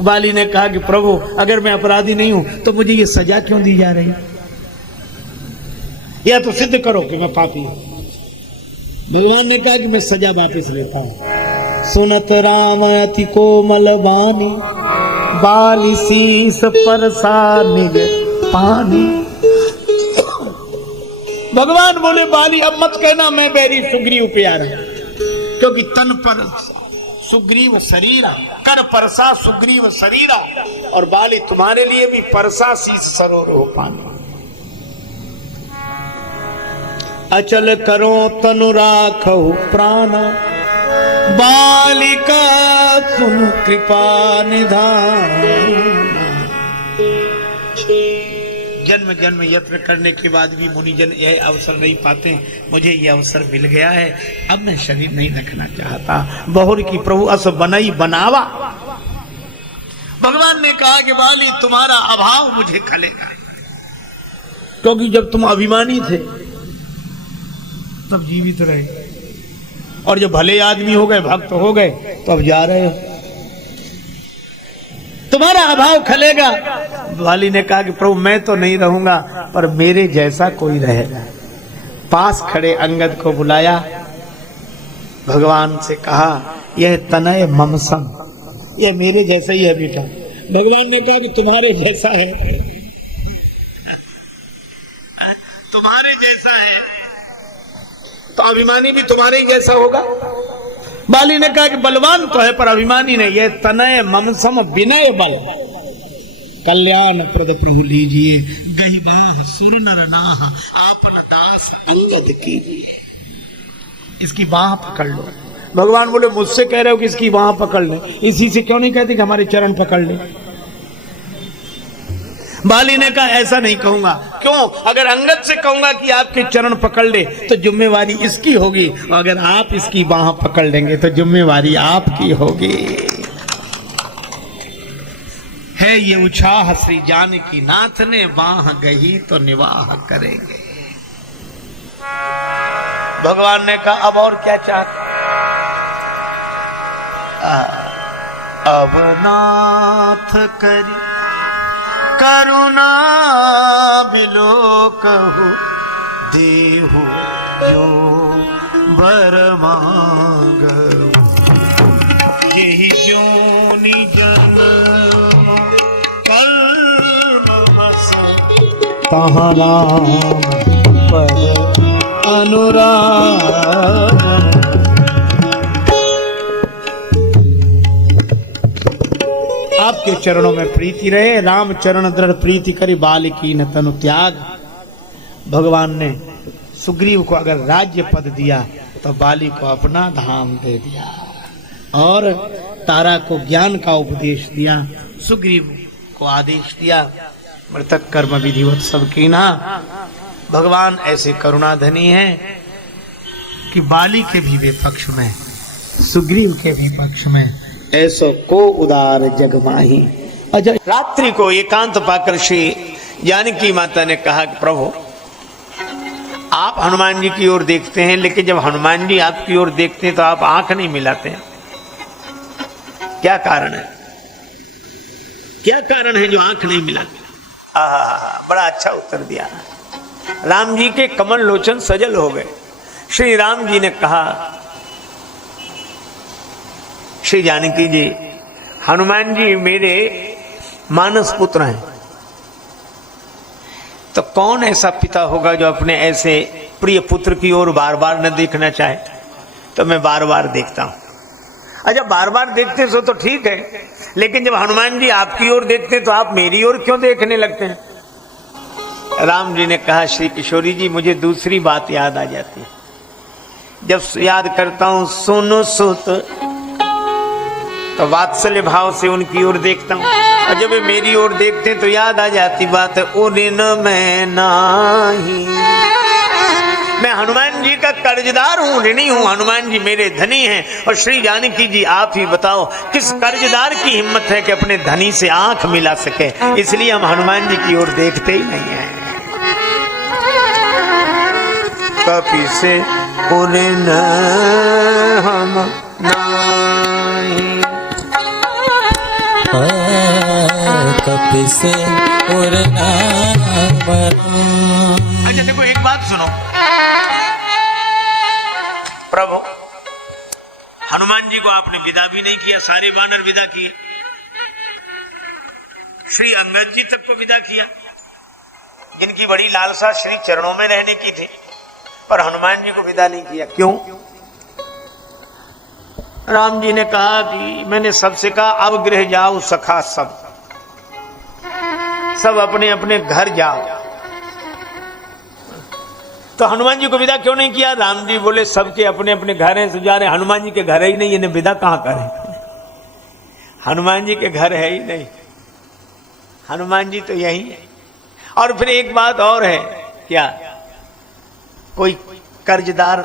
बाली ने कहा कि प्रभु अगर मैं अपराधी नहीं हूं तो मुझे ये सजा क्यों दी जा रही? या तो सिद्ध करो कि मैं पापी हूं। भगवान ने कहा कि मैं सजा वापस लेता हूं। सुनत राम अति कोमल बानी, बाली शीस परसा निज पानी। भगवान बोले बाली अब मत कहना मैं बैरी सुग्रीव प्यारा, क्योंकि तन पर सुग्रीव शरीरा, कर परसा सुग्रीव शरीरा, और बाली तुम्हारे लिए भी परसा शीस सरोवर हो पानी। अचल करो तनु राखहु प्राणा, बालिका सुन कृपा निधान। जन्म जन्म यत्न करने के बाद भी मुनिजन यह अवसर नहीं पाते, मुझे यह अवसर मिल गया है, अब मैं शरीर नहीं रखना चाहता। बहुर की प्रभु अस बनई बनावा। भगवान ने कहा कि बाली तुम्हारा अभाव मुझे खलेगा, क्योंकि जब तुम अभिमानी थे तब जीवित रहे, और जब भले आदमी हो गए, भक्त हो गए, तो अब जा रहे हो, तुम्हारा अभाव खलेगा। बाली ने कहा कि प्रभु मैं तो नहीं रहूंगा, पर मेरे जैसा कोई रहेगा। पास खड़े अंगद को बुलाया। भगवान से कहा यह तनय ममसम, यह मेरे जैसा ही है बेटा। भगवान ने कहा कि तुम्हारे जैसा है, तुम्हारे जैसा है तो अभिमानी भी तुम्हारे ही जैसा होगा। बाली ने कहा कि बलवान तो है पर अभिमानी नहीं, यह तनय ममसम विनय बल, कल्याण प्रद प्रभु लीजिए, गहिबाह सुर नर नाह, आपन दास अंगद की, इसकी बाह पकड़ लो। भगवान बोले मुझसे कह रहे हो कि इसकी बाह पकड़ ले, इसी से क्यों नहीं कहते कि हमारे चरण पकड़ ले। बाली ने कहा ऐसा नहीं कहूंगा। क्यों? अगर अंगद से कहूंगा कि आपके चरण पकड़ ले तो जिम्मेवारी इसकी होगी, अगर आप इसकी बाह पकड़ लेंगे तो जिम्मेवारी आपकी होगी। है ये उछाह श्री जानकी नाथ ने, बाह गही तो निवाह करेंगे। भगवान ने कहा अब और क्या चाहते? अब नाथ करी करुणा बिलो कहू, देहु जो बर मांगू, यही जोनि जन्म कल्म बस, तहाँ नाम पर अनुराग। आपके चरणों में प्रीति रहे, राम चरण दृढ़ प्रीति करी, बालिकी न तनु त्याग। भगवान ने सुग्रीव को अगर राज्य पद दिया तो बाली को अपना धाम दे दिया, और तारा को ज्ञान का उपदेश दिया, सुग्रीव को आदेश दिया मृतक कर्म विधिवत सब कीना। भगवान ऐसे करुणाधनी हैं कि बाली के भी विपक्ष में, सुग्रीव के भी पक्ष में, ऐसो को उदार जग माही। अजय रात्रि को एकांत पाकर श्री जानकी माता ने कहा कि प्रभु आप हनुमान जी की ओर देखते हैं, लेकिन जब हनुमान जी आपकी ओर देखते हैं तो आप आंख नहीं मिलाते हैं, क्या कारण है? क्या कारण है जो आंख नहीं मिलाते? बड़ा अच्छा उत्तर दिया। राम जी के कमल लोचन सजल हो गए। श्री राम जी ने कहा श्री जानकी जी, हनुमान जी मेरे मानस पुत्र हैं, तो कौन ऐसा पिता होगा जो अपने ऐसे प्रिय पुत्र की ओर बार बार न देखना चाहे? तो मैं बार बार देखता हूं। अच्छा बार बार देखते हो तो ठीक है, लेकिन जब हनुमान जी आपकी ओर देखते हैं तो आप मेरी ओर क्यों देखने लगते हैं? राम जी ने कहा श्री किशोरी जी मुझे दूसरी बात याद आ जाती है, जब याद करता हूं सुनो सुत तो वात्सल्य भाव से उनकी ओर देखता हूं, और जब वे मेरी ओर देखते हैं तो याद आ जाती बात है उन मैं नाही। मैं हनुमान जी का कर्जदार हूं, ऋणी हूं, हनुमान जी मेरे धनी हैं। और श्री जानकी जी आप ही बताओ किस कर्जदार की हिम्मत है कि अपने धनी से आंख मिला सके? इसलिए हम हनुमान जी की ओर देखते ही नहीं हैं। कपि से उन हम नाही, कपि से उर नाम। अच्छा देखो एक बात सुनो प्रभु, हनुमान जी को आपने विदा भी नहीं किया, सारे वानर विदा किए, श्री अंगद जी तक को विदा किया जिनकी बड़ी लालसा श्री चरणों में रहने की थी, पर हनुमान जी को विदा नहीं किया। क्यों? राम जी ने कहा कि मैंने सबसे कहा अब गृह जाओ सखा, सब अपने अपने घर जाओ, तो हनुमान जी को विदा क्यों नहीं किया? राम जी बोले सबके अपने अपने घर हैं, सब जा रहे, हनुमान जी के घर ही नहीं, इन्हें विदा कहां करें? हनुमान जी के घर है ही नहीं, हनुमान जी तो यही है। और फिर एक बात और है, क्या कोई कर्जदार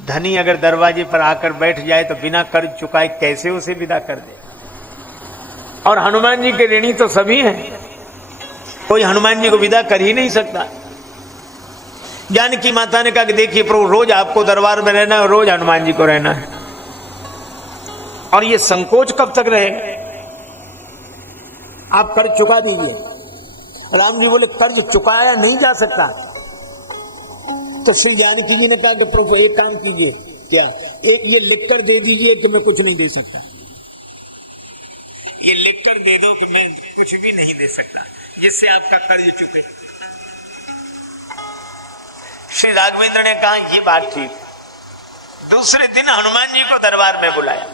धनी अगर दरवाजे पर आकर बैठ जाए तो बिना कर्ज चुकाए कैसे उसे विदा कर दे? और हनुमान जी के ऋणी तो सभी हैं, कोई हनुमान जी को विदा कर ही नहीं सकता। जानकी माता ने कहा कि देखिए प्रभु रोज आपको दरबार में रहना है, रोज हनुमान जी को रहना है, और ये संकोच कब तक रहेगा? आप कर्ज चुका दीजिए। राम जी बोले कर्ज चुकाया नहीं जा सकता। तो श्री जानकी जी ने कहा कि प्रभु एक काम कीजिए, क्या एक ये लिखकर दे दीजिए कि मैं कुछ नहीं दे सकता, ये लिखकर दे दो कि मैं कुछ भी नहीं दे सकता, जिससे आपका कर्ज चुके। श्री राघवेंद्र ने कहा ये बात ठीक। दूसरे दिन हनुमान जी को दरबार में बुलाया,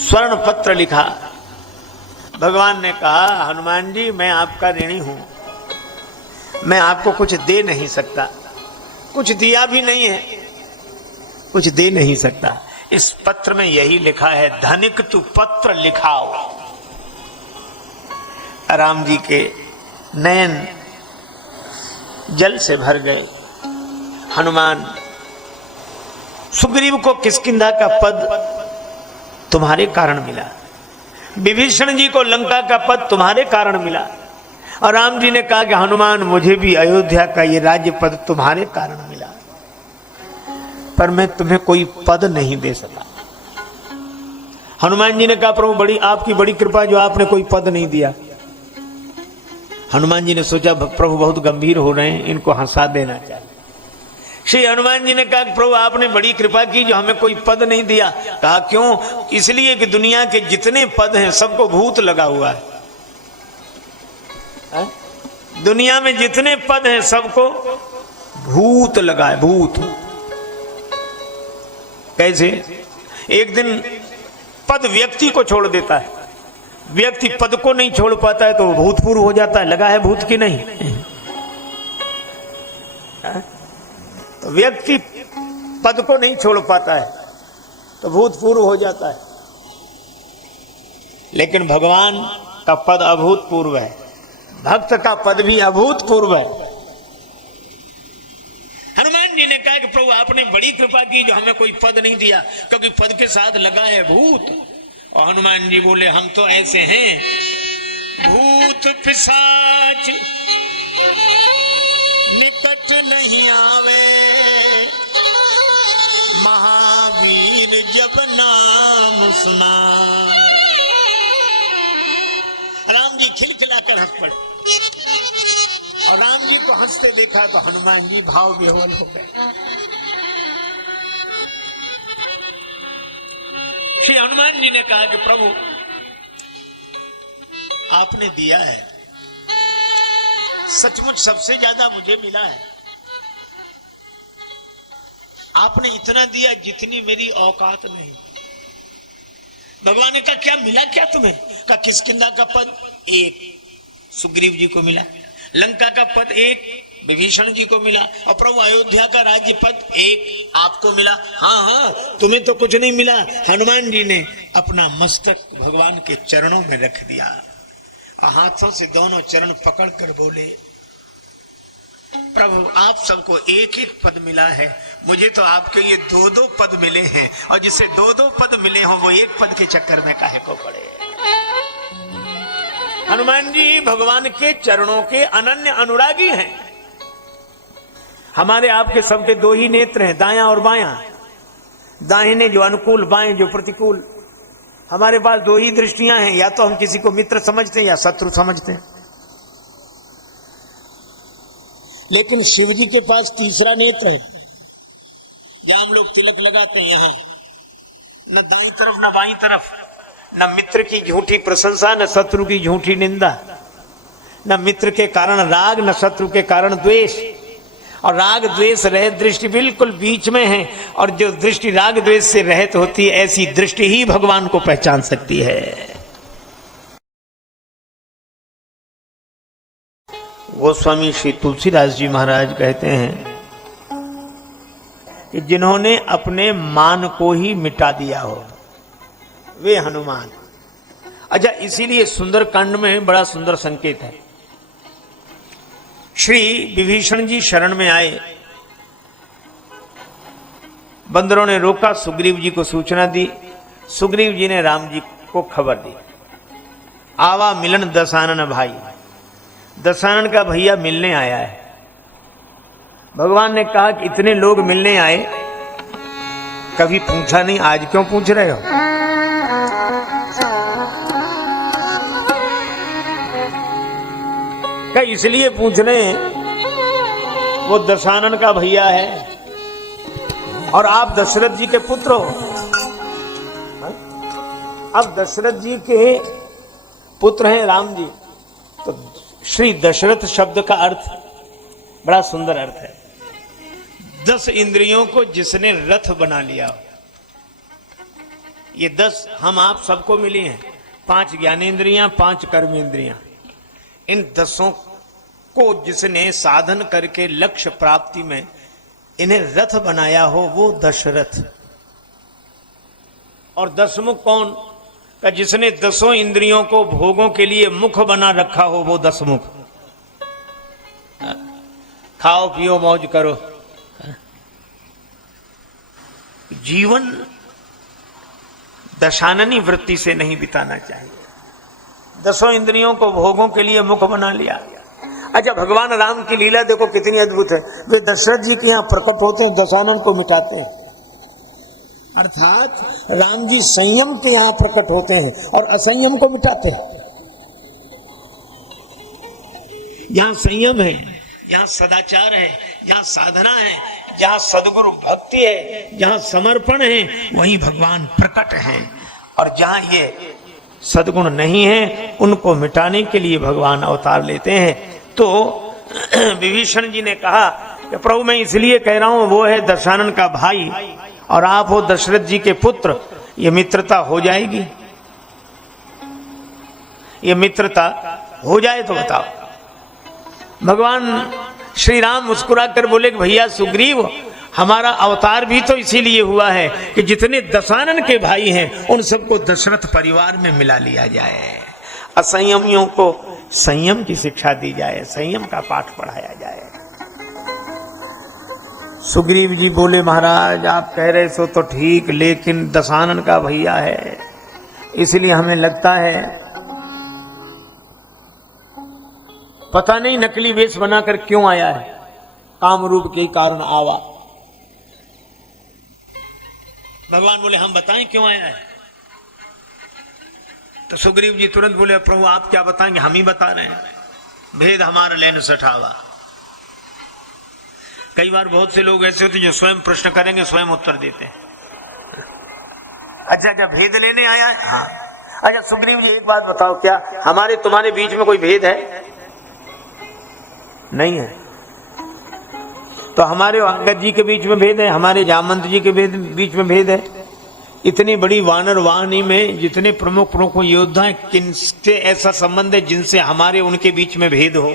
स्वर्ण पत्र लिखा। भगवान ने कहा हनुमान जी मैं आपका ऋणी हूं, मैं आपको कुछ दे नहीं सकता, कुछ दिया भी नहीं है, कुछ दे नहीं सकता। इस पत्र में यही लिखा है, धनिक तू पत्र लिखाओ। राम जी के नयन जल से भर गए। हनुमान, सुग्रीव को किष्किंधा का पद तुम्हारे कारण मिला, विभीषण जी को लंका का पद तुम्हारे कारण मिला, और राम जी ने कहा कि हनुमान मुझे भी अयोध्या का ये राज्य पद तुम्हारे कारण मिला, पर मैं तुम्हें कोई पद नहीं दे सका। हनुमान जी ने कहा प्रभु बड़ी आपकी बड़ी कृपा जो आपने कोई पद नहीं दिया। हनुमान जी ने सोचा प्रभु बहुत गंभीर हो रहे हैं, इनको हंसा देना चाहिए। श्री हनुमान जी ने कहा प्रभु आपने बड़ी कृपा की जो हमें कोई पद नहीं दिया। कहा क्यों? इसलिए कि दुनिया के जितने पद हैं सबको भूत लगा हुआ है। दुनिया में जितने पद हैं सबको भूत लगा है, भूत। कैसे? एक दिन पद व्यक्ति को छोड़ देता है, व्यक्ति पद को नहीं छोड़ पाता है तो भूतपूर्व हो जाता है। लगा है भूत की नहीं? तो व्यक्ति पद को नहीं छोड़ पाता है तो भूतपूर्व हो जाता है, लेकिन भगवान का पद अभूतपूर्व है, भक्त का पद भी अभूतपूर्व है। हनुमान जी ने कहा कि प्रभु आपने बड़ी कृपा की जो हमें कोई पद नहीं दिया, क्योंकि पद के साथ लगा है भूत। और हनुमान जी बोले हम तो ऐसे हैं, भूत पिशाच निकट नहीं आवे, महावीर जब नाम सुना। राम जी खिलखिलाकर हंस पड़े, और राम जी को हंसते देखा तो हनुमान जी भाव विह्वल हो गए। श्री हनुमान जी ने कहा कि प्रभु आपने दिया है, सचमुच सबसे ज्यादा मुझे मिला है। आपने इतना दिया जितनी मेरी औकात नहीं। भगवान ने कहा क्या मिला क्या तुम्हें? कहा किष्किंधा का पद एक सुग्रीव जी को मिला, लंका का पद एक विभीषण जी को मिला, और प्रभु अयोध्या का राज्य पद एक आपको मिला। हाँ हाँ तुम्हें तो कुछ नहीं मिला। हनुमान जी ने अपना मस्तक भगवान के चरणों में रख दिया, हाथों से दोनों चरण पकड़कर बोले प्रभु आप सबको एक एक पद मिला है, मुझे तो आपके ये दो दो पद मिले हैं, और जिसे दो दो पद मिले हों वो एक पद के चक्कर में काहे को पड़े। हनुमान जी भगवान के चरणों के अनन्य अनुरागी हैं। हमारे आपके सबके दो ही नेत्र हैं, दायां और बायां। दाहिने जो अनुकूल, बाएं जो प्रतिकूल। हमारे पास दो ही दृष्टियां हैं, या तो हम किसी को मित्र समझते हैं या शत्रु समझते हैं। लेकिन शिव जी के पास तीसरा नेत्र है, जहां हम लोग तिलक लगाते हैं, यहां न दाईं तरफ न बाईं तरफ, न मित्र की झूठी प्रशंसा न शत्रु की झूठी निंदा, न मित्र के कारण राग न शत्रु के कारण द्वेष। और राग द्वेष रहित दृष्टि बिल्कुल बीच में है, और जो दृष्टि राग द्वेष से रहित होती है ऐसी दृष्टि ही भगवान को पहचान सकती है। गोस्वामी श्री तुलसीदास जी महाराज कहते हैं कि जिन्होंने अपने मान को ही मिटा दिया हो वे हनुमान। अच्छा, इसीलिए सुंदरकांड में बड़ा सुंदर संकेत है। श्री विभीषण जी शरण में आए, बंदरों ने रोका, सुग्रीव जी को सूचना दी, सुग्रीव जी ने राम जी को खबर दी। आवा मिलन दशानन भाई, दशानन का भैया मिलने आया है। भगवान ने कहा कि इतने लोग मिलने आए, कभी पूछा नहीं, आज क्यों पूछ रहे हो? क्या इसलिए पूछ रहे हैं वो दशानन का भैया है? और आप दशरथ जी के पुत्र हो। अब दशरथ जी के पुत्र हैं राम जी, तो श्री दशरथ शब्द का अर्थ बड़ा सुंदर अर्थ है। 10 इंद्रियों को जिसने रथ बना लिया, ये 10 हम आप सबको मिली हैं, 5 ज्ञानेंद्रियां, 5 कर्मेंद्रियां। इन 10 को जिसने साधन करके लक्ष्य प्राप्ति में इन्हें रथ बनाया हो, वो दशरथ। और 10 मुख कौन? का जिसने 10 इंद्रियों को भोगों के लिए मुख बना रखा हो, वो 10 मुख। खाओ पियो मौज करो। जीवन दशाननी वृत्ति से नहीं बिताना चाहिए। 10 इंद्रियों को भोगों के लिए मुख बना लिया। अच्छा, भगवान राम की लीला देखो कितनी अद्भुत है। वे दशरथ जी के यहां प्रकट होते हैं, दशानन को मिटाते हैं। अर्थात राम जी संयम के यहां प्रकट होते हैं और असंयम को मिटाते हैं। यहां संयम है, यहां सदाचार है, यहां साधना है, जहां सदगुरु भक्ति है, जहां समर्पण है, वहीं भगवान प्रकट हैं। और जहां ये सदगुण नहीं है, उनको मिटाने के लिए भगवान अवतार लेते हैं। तो विभीषण जी ने कहा कि प्रभु मैं इसलिए कह रहा हूं, वो है दशानन का भाई और आप हो दशरथ जी के पुत्र, ये मित्रता हो जाएगी? ये मित्रता हो जाए तो बताओ। भगवान श्री राम मुस्कुरा कर बोले कि भैया सुग्रीव, हमारा अवतार भी तो इसीलिए हुआ है कि जितने दशानन के भाई हैं उन सबको दशरथ परिवार में मिला लिया जाए, असंयमियों को संयम की शिक्षा दी जाए, संयम का पाठ पढ़ाया जाए। सुग्रीव जी बोले महाराज आप कह रहे सो तो ठीक, लेकिन दशानन का भैया है, इसलिए हमें लगता है पता नहीं नकली वेश बनाकर क्यों आया है, कामरूप के कारण आवा। भगवान बोले हम बताएं क्यों आया है? तो सुग्रीव जी तुरंत बोले प्रभु आप क्या बताएंगे, हम ही बता रहे हैं, भेद हमारा लेन सठावा। कई बार बहुत से लोग ऐसे होते जो स्वयं प्रश्न करेंगे स्वयं उत्तर देते हैं। अच्छा भेद लेने आया है? हाँ। अच्छा सुग्रीव जी एक बात बताओ, क्या हमारे तुम्हारे बीच में कोई भेद है? नहीं है। तो हमारे अंगद जी के बीच में भेद है, हमारे जामवंत जी के बीच में भेद है। इतनी बड़ी वानर वाहिनी में जितने प्रमुख योद्धा हैं, किनसे ऐसा संबंध है जिनसे हमारे उनके बीच में भेद हो?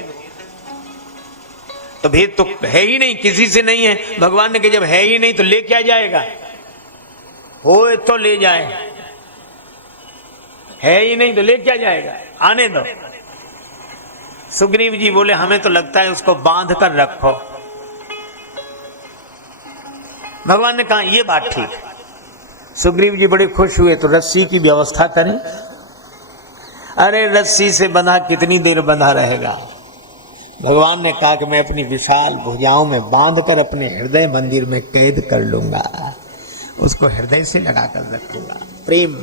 तो भेद तो है ही नहीं, किसी से नहीं है। भगवान ने कहा जब है ही नहीं तो ले क्या जाएगा, हो तो ले जाए, है ही नहीं तो ले क्या जाएगा, आने दो। सुग्रीव जी बोले हमें तो लगता है उसको बांध कर रखो। भगवान ने कहा ये बात ठीक है। सुग्रीव जी बड़े खुश हुए, तो रस्सी की व्यवस्था करें। अरे रस्सी से बंधा कितनी देर बंधा रहेगा? भगवान ने कहा कि मैं अपनी विशाल भुजाओं में बांधकर अपने हृदय मंदिर में कैद कर लूंगा, उसको हृदय से लगाकर रखूंगा, प्रेम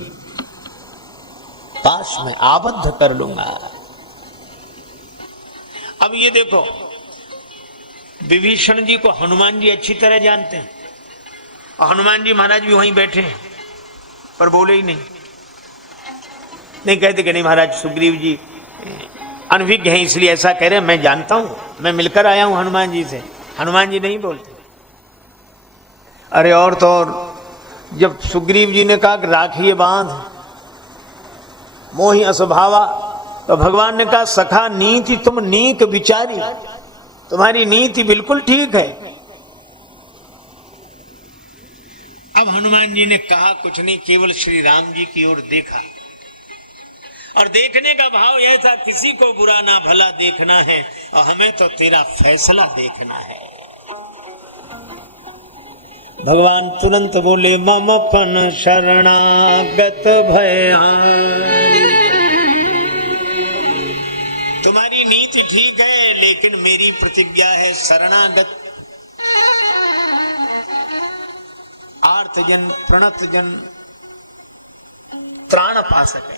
पाश में आबद्ध कर लूंगा। अब ये देखो, विभीषण जी को हनुमान जी अच्छी तरह जानते हैं और हनुमान जी महाराज भी वहीं बैठे हैं, पर बोले ही नहीं कहते कि नहीं महाराज सुग्रीव जी अनभिज्ञ हैं इसलिए ऐसा कह रहे हैं, मैं जानता हूं, मैं मिलकर आया हूं हनुमान जी से। हनुमान जी नहीं बोलते। अरे और तो और, जब सुग्रीव जी ने कहा कि राखिए बांध मोहि असभावा, तो भगवान ने कहा सखा नीति तुम नीक विचारी, तुम्हारी नीति बिल्कुल ठीक है। अब हनुमान जी ने कहा कुछ नहीं, केवल श्री राम जी की ओर देखा, और देखने का भाव यह था किसी को बुरा ना भला देखना है और हमें तो तेरा फैसला देखना है। भगवान तुरंत बोले मम पन शरणागत भयान। तुम्हारी नीति ठीक है, लेकिन मेरी प्रतिज्ञा है शरणागत, आर्तजन प्रणतजन त्राण पा सके।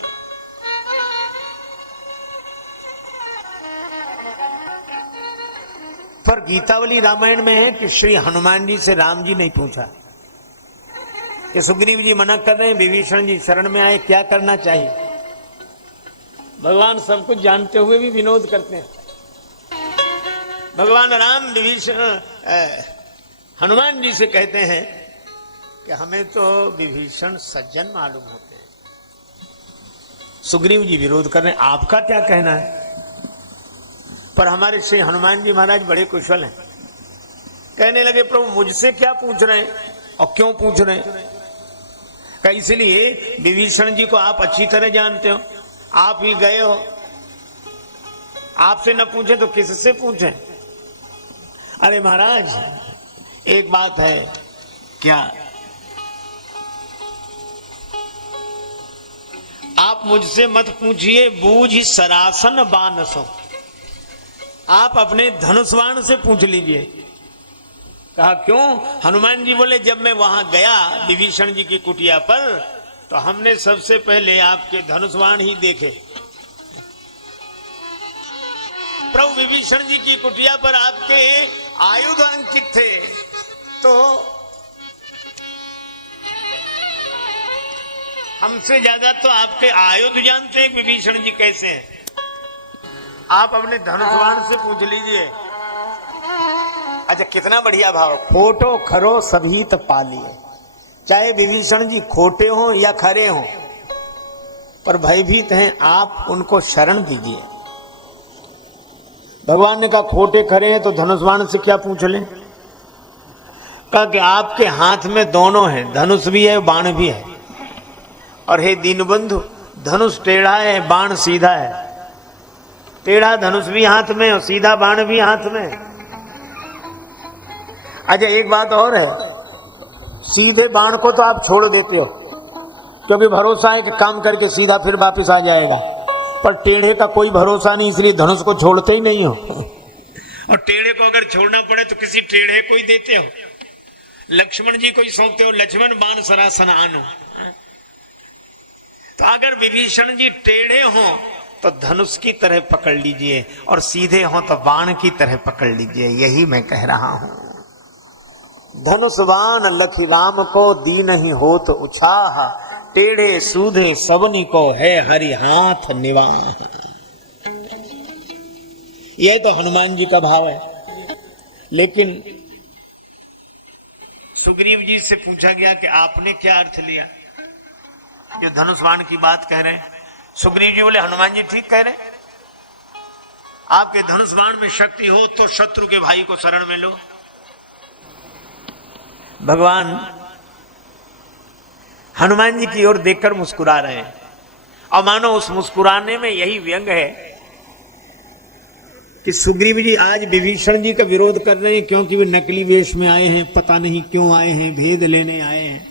पर गीतावली रामायण में है कि श्री हनुमान जी से राम जी नहीं पूछा, कि सुग्रीव जी मना कर रहे हैं, विभीषण जी शरण में आए, क्या करना चाहिए। भगवान सब कुछ जानते हुए भी विनोद करते हैं। भगवान राम विभीषण हनुमान जी से कहते हैं कि हमें तो विभीषण सज्जन मालूम होते हैं। सुग्रीव जी विरोध कर रहे हैं, आपका क्या कहना है। पर हमारे श्री हनुमान जी महाराज बड़े कुशल हैं। कहने लगे प्रभु मुझसे क्या पूछ रहे हैं और क्यों पूछ रहे हैं। कहा इसलिए विभीषण जी को आप अच्छी तरह जानते हो, आप ही गए हो, आपसे न पूछे तो किससे पूछें। अरे महाराज एक बात है, क्या आप मुझसे मत पूछिए, बूझ सरासन बानसो, आप अपने धनुष बाण से पूछ लीजिए। कहा क्यों। हनुमान जी बोले जब मैं वहां गया विभीषण जी की कुटिया पर तो हमने सबसे पहले आपके धनुष बाण ही देखे। प्रभु विभीषण जी की कुटिया पर आपके आयुध अंकित थे, तो हमसे ज्यादा तो आपके आयुध जानते हैं विभीषण जी कैसे हैं। आप अपने धनुष बाण से पूछ लीजिए। अच्छा कितना बढ़िया भाव, खोटो खरो सभी तो पालिए। चाहे विभीषण जी खोटे हो या खरे हो, पर भयभीत हैं, आप उनको शरण दीजिए। भगवान ने कहा खोटे खरे हैं तो धनुष बाण से क्या पूछ लें। कहा कि आपके हाथ में दोनों हैं, धनुष भी है बाण भी है। और हे दीनबंधु, धनुष टेढ़ा है बाण सीधा है। टेढ़ा धनुष भी हाथ में और सीधा बाण भी हाथ में। अच्छा एक बात और है, सीधे बाण को तो आप छोड़ देते हो क्योंकि भरोसा है कि काम करके सीधा फिर वापस आ जाएगा, पर टेढ़े का कोई भरोसा नहीं, इसलिए धनुष को छोड़ते ही नहीं हो। और टेढ़े को अगर छोड़ना पड़े तो किसी टेढ़े को ही देते हो। लक्ष्मण जी को ही सौंपते हो, लक्ष्मण बाण सरासन आनो। तो अगर विभीषण जी टेढ़े हों तो धनुष की तरह पकड़ लीजिए और सीधे हों तो बाण की तरह पकड़ लीजिए। यही मैं कह रहा हूं। धनुष बाण लखी राम को दीन ही होत उछाह, टेढ़े सूधे सबनी को है हरि हाथ निवाह। यह तो हनुमान जी का भाव है। लेकिन सुग्रीव जी से पूछा गया कि आपने क्या अर्थ लिया, जो धनुष बाण की बात कह रहे हैं। सुग्रीव जी बोले हनुमान जी ठीक कह रहे हैं, आपके धनुष बाण में शक्ति हो तो शत्रु के भाई को शरण में लो। भगवान हनुमान जी की ओर देखकर मुस्कुरा रहे हैं और मानो उस मुस्कुराने में यही व्यंग है कि सुग्रीव जी आज विभीषण जी का विरोध कर रहे हैं क्योंकि वे नकली वेश में आए हैं, पता नहीं क्यों आए हैं, भेद लेने आए हैं।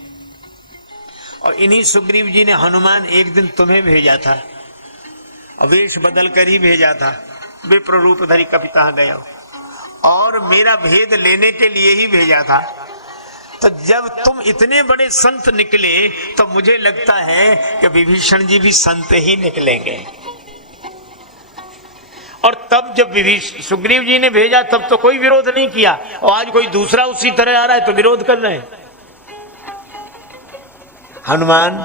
और इन्हीं सुग्रीव जी ने हनुमान एक दिन तुम्हें भेजा था और वेश बदल कर ही भेजा था, विप्र रूप धरी कपिता गया और मेरा भेद लेने के लिए ही भेजा था। तो जब तुम इतने बड़े संत निकले तो मुझे लगता है कि विभीषण जी भी संत ही निकलेंगे। और तब जब सुग्रीव जी ने भेजा तब तो कोई विरोध नहीं किया, और आज कोई दूसरा उसी तरह आ रहा है तो विरोध कर रहे हैं। हनुमान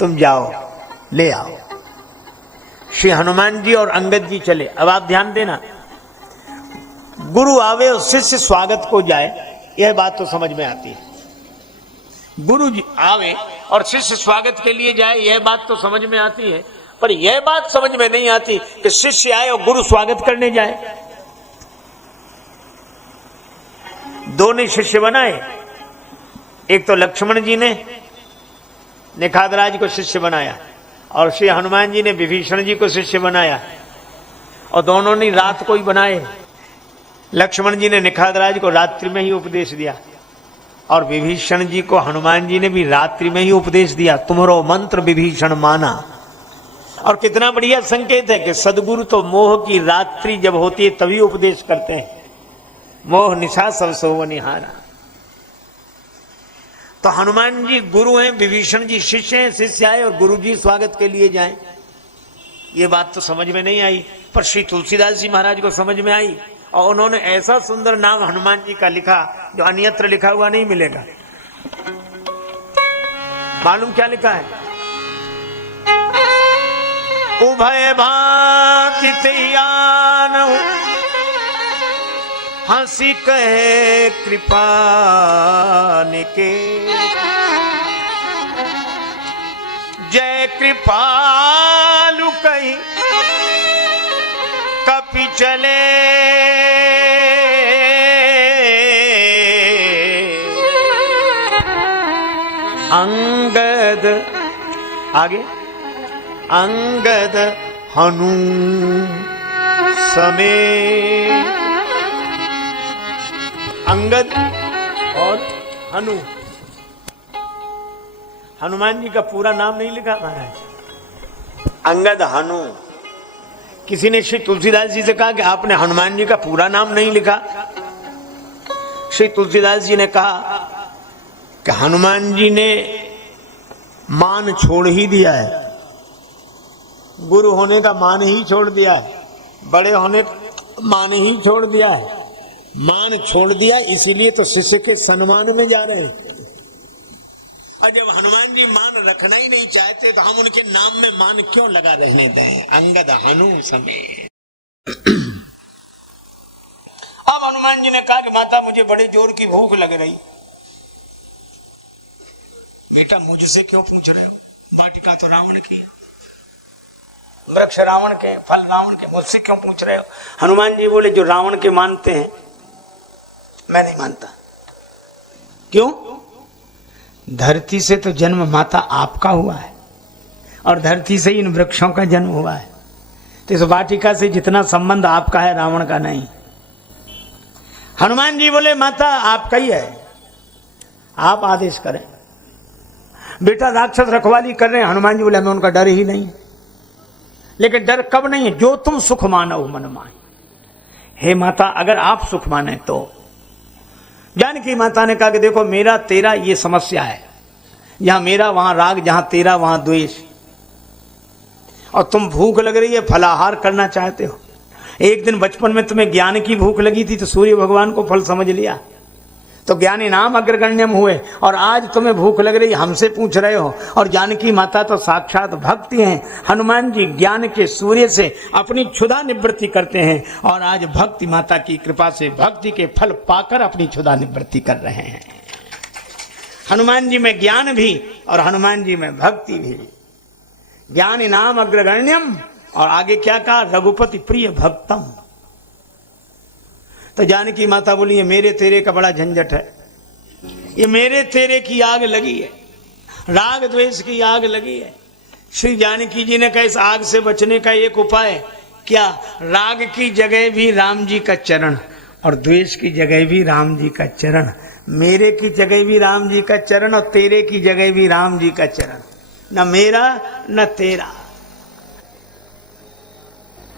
तुम जाओ ले आओ। श्री हनुमान जी और अंगद जी चले। अब आप ध्यान देना, गुरु आवे और शिष्य स्वागत को जाए, यह बात तो समझ में आती है। गुरु जी आवे और शिष्य स्वागत के लिए जाए, यह बात तो समझ में आती है। पर यह बात समझ में नहीं आती कि शिष्य आए और गुरु स्वागत करने जाए। दो ने शिष्य बनाए, एक तो लक्ष्मण जी ने निखादराज को शिष्य बनाया और श्री हनुमान जी ने विभीषण जी को शिष्य बनाया, और दोनों ने रात को ही बनाए। लक्ष्मण जी ने निखादराज को रात्रि में ही उपदेश दिया और विभीषण जी को हनुमान जी ने भी रात्रि में ही उपदेश दिया, तुम्हारो मंत्र विभीषण माना। और कितना बढ़िया संकेत है कि सदगुरु तो मोह की रात्रि जब होती है तभी उपदेश करते हैं। मोह निशा सब सोव निहारा। तो हनुमान जी गुरु हैं, विभीषण जी शिष्य हैं। शिष्य आए और गुरु जी स्वागत के लिए जाएं, ये बात तो समझ में नहीं आई। पर श्री तुलसीदास जी महाराज को समझ में आई और उन्होंने ऐसा सुंदर नाम हनुमान जी का लिखा जो अन्यत्र लिखा हुआ नहीं मिलेगा। मालूम क्या लिखा है? उभय भांति तैयान हंसी कहे कृपा निके, जय कृपालु कही कपि चले, अंगद आगे अंगद हनु समेत। अंगद और हनु, हनुमान जी का पूरा नाम नहीं लिखा महाराज, अंगद हनु। किसी ने श्री तुलसीदास जी से कहा कि आपने हनुमान जी का पूरा नाम नहीं लिखा। श्री तुलसीदास जी ने कहा कि हनुमान जी ने मान छोड़ ही दिया है, गुरु होने का मान ही छोड़ दिया है, बड़े होने का मान ही छोड़ दिया है। मान छोड़ दिया इसीलिए तो शिष्य के सम्मान में जा रहे हैं। और जब हनुमान जी मान रखना ही नहीं चाहते तो हम उनके नाम में मान क्यों लगा रहने दें? अंगद हनु समेत। अब हनुमान जी ने कहा कि माता मुझे बड़े जोर की भूख लग रही। बेटा मुझसे क्यों पूछ रहे हो? वाटिका तो रावण की, वृक्ष रावण के, फल रावण के, मुझसे क्यों पूछ रहे हो? हनुमान जी बोले जो रावण के मानते हैं मैं नहीं मानता। क्यों? धरती से तो जन्म माता आपका हुआ है और धरती से इन वृक्षों का जन्म हुआ है, तो इस वाटिका से जितना संबंध आपका है रावण का नहीं। हनुमान जी बोले माता आपका ही है, आप आदेश करें। बेटा राक्षस रखवाली कर रहे हैं। हनुमान जी बोले हमें उनका डर ही नहीं है। लेकिन डर कब नहीं है? जो तुम सुख मानो मन माए। हे माता अगर आप सुख माने तो। जानकी माता ने कहा कि देखो मेरा तेरा ये समस्या है, यहां मेरा वहां राग, जहां तेरा वहां द्वेष, और तुम भूख लग रही है, फलाहार करना चाहते हो। एक दिन बचपन में तुम्हें ज्ञान की भूख लगी थी तो सूर्य भगवान को फल समझ लिया तो ज्ञानी नाम अग्रगण्यम हुए, और आज तुम्हें भूख लग रही हमसे पूछ रहे हो। और जानकी माता तो साक्षात भक्ति हैं। हनुमान जी ज्ञान के सूर्य से अपनी क्षुधा निवृत्ति करते हैं और आज भक्ति माता की कृपा से भक्ति के फल पाकर अपनी क्षुधा निवृत्ति कर रहे हैं। हनुमान जी में ज्ञान भी और हनुमान जी में भक्ति भी। ज्ञानी नाम अग्रगण्यम, और आगे क्या कहा? रघुपति प्रिय भक्तम। तो जानकी माता बोली ये मेरे तेरे का बड़ा झंझट है, ये मेरे तेरे की आग लगी है, राग द्वेष की आग लगी है। श्री जानकी जी ने कहा इस आग से बचने का एक उपाय क्या? राग की जगह भी राम जी का चरण और द्वेष की जगह भी राम जी का चरण, मेरे की जगह भी राम जी का चरण और तेरे की जगह भी राम जी का चरण, न मेरा न तेरा।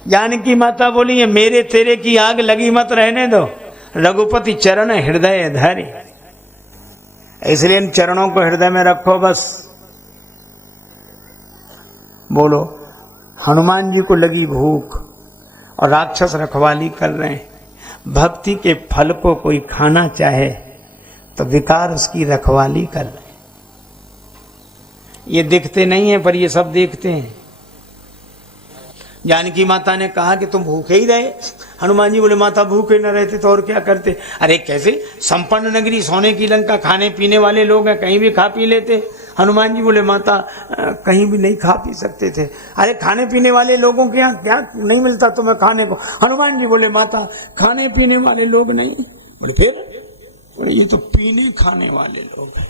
जानकी माता बोली ये मेरे तेरे की आग लगी मत रहने दो, रघुपति चरण हृदय धरे। इसलिए इन चरणों को हृदय में रखो बस। बोलो हनुमान जी को लगी भूख और राक्षस रखवाली कर रहे हैं। भक्ति के फल को कोई खाना चाहे तो विकार उसकी रखवाली कर रहे हैं। ये दिखते नहीं है पर ये सब देखते हैं। जानकी माता ने कहा कि तुम भूखे ही रहे। हनुमान जी बोले माता भूखे न रहते तो और क्या करते? अरे कैसे संपन्न नगरी, सोने की लंका, खाने पीने वाले लोग हैं, कहीं भी खा पी लेते। हनुमान जी बोले माता कहीं भी नहीं खा पी सकते थे। अरे खाने पीने वाले लोगों के यहाँ क्या नहीं मिलता तुम्हें खाने को? हनुमान जी बोले माता खाने पीने वाले लोग नहीं। बोले फिर? बोले ये तो पीने खाने वाले लोग हैं।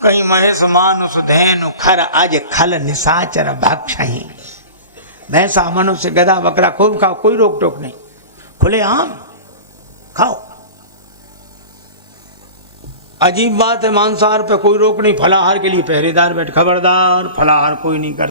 कहीं महेश मानुष धैनु खर आज खल निशाचर भक्षही। भैंसा मनुष्य गधा बकरा खूब खाओ, कोई रोक टोक नहीं, खुले आम खाओ। अजीब बात है, मांसाहार पे कोई रोक नहीं, फलाहार के लिए पहरेदार बैठ, खबरदार फलाहार कोई नहीं करता।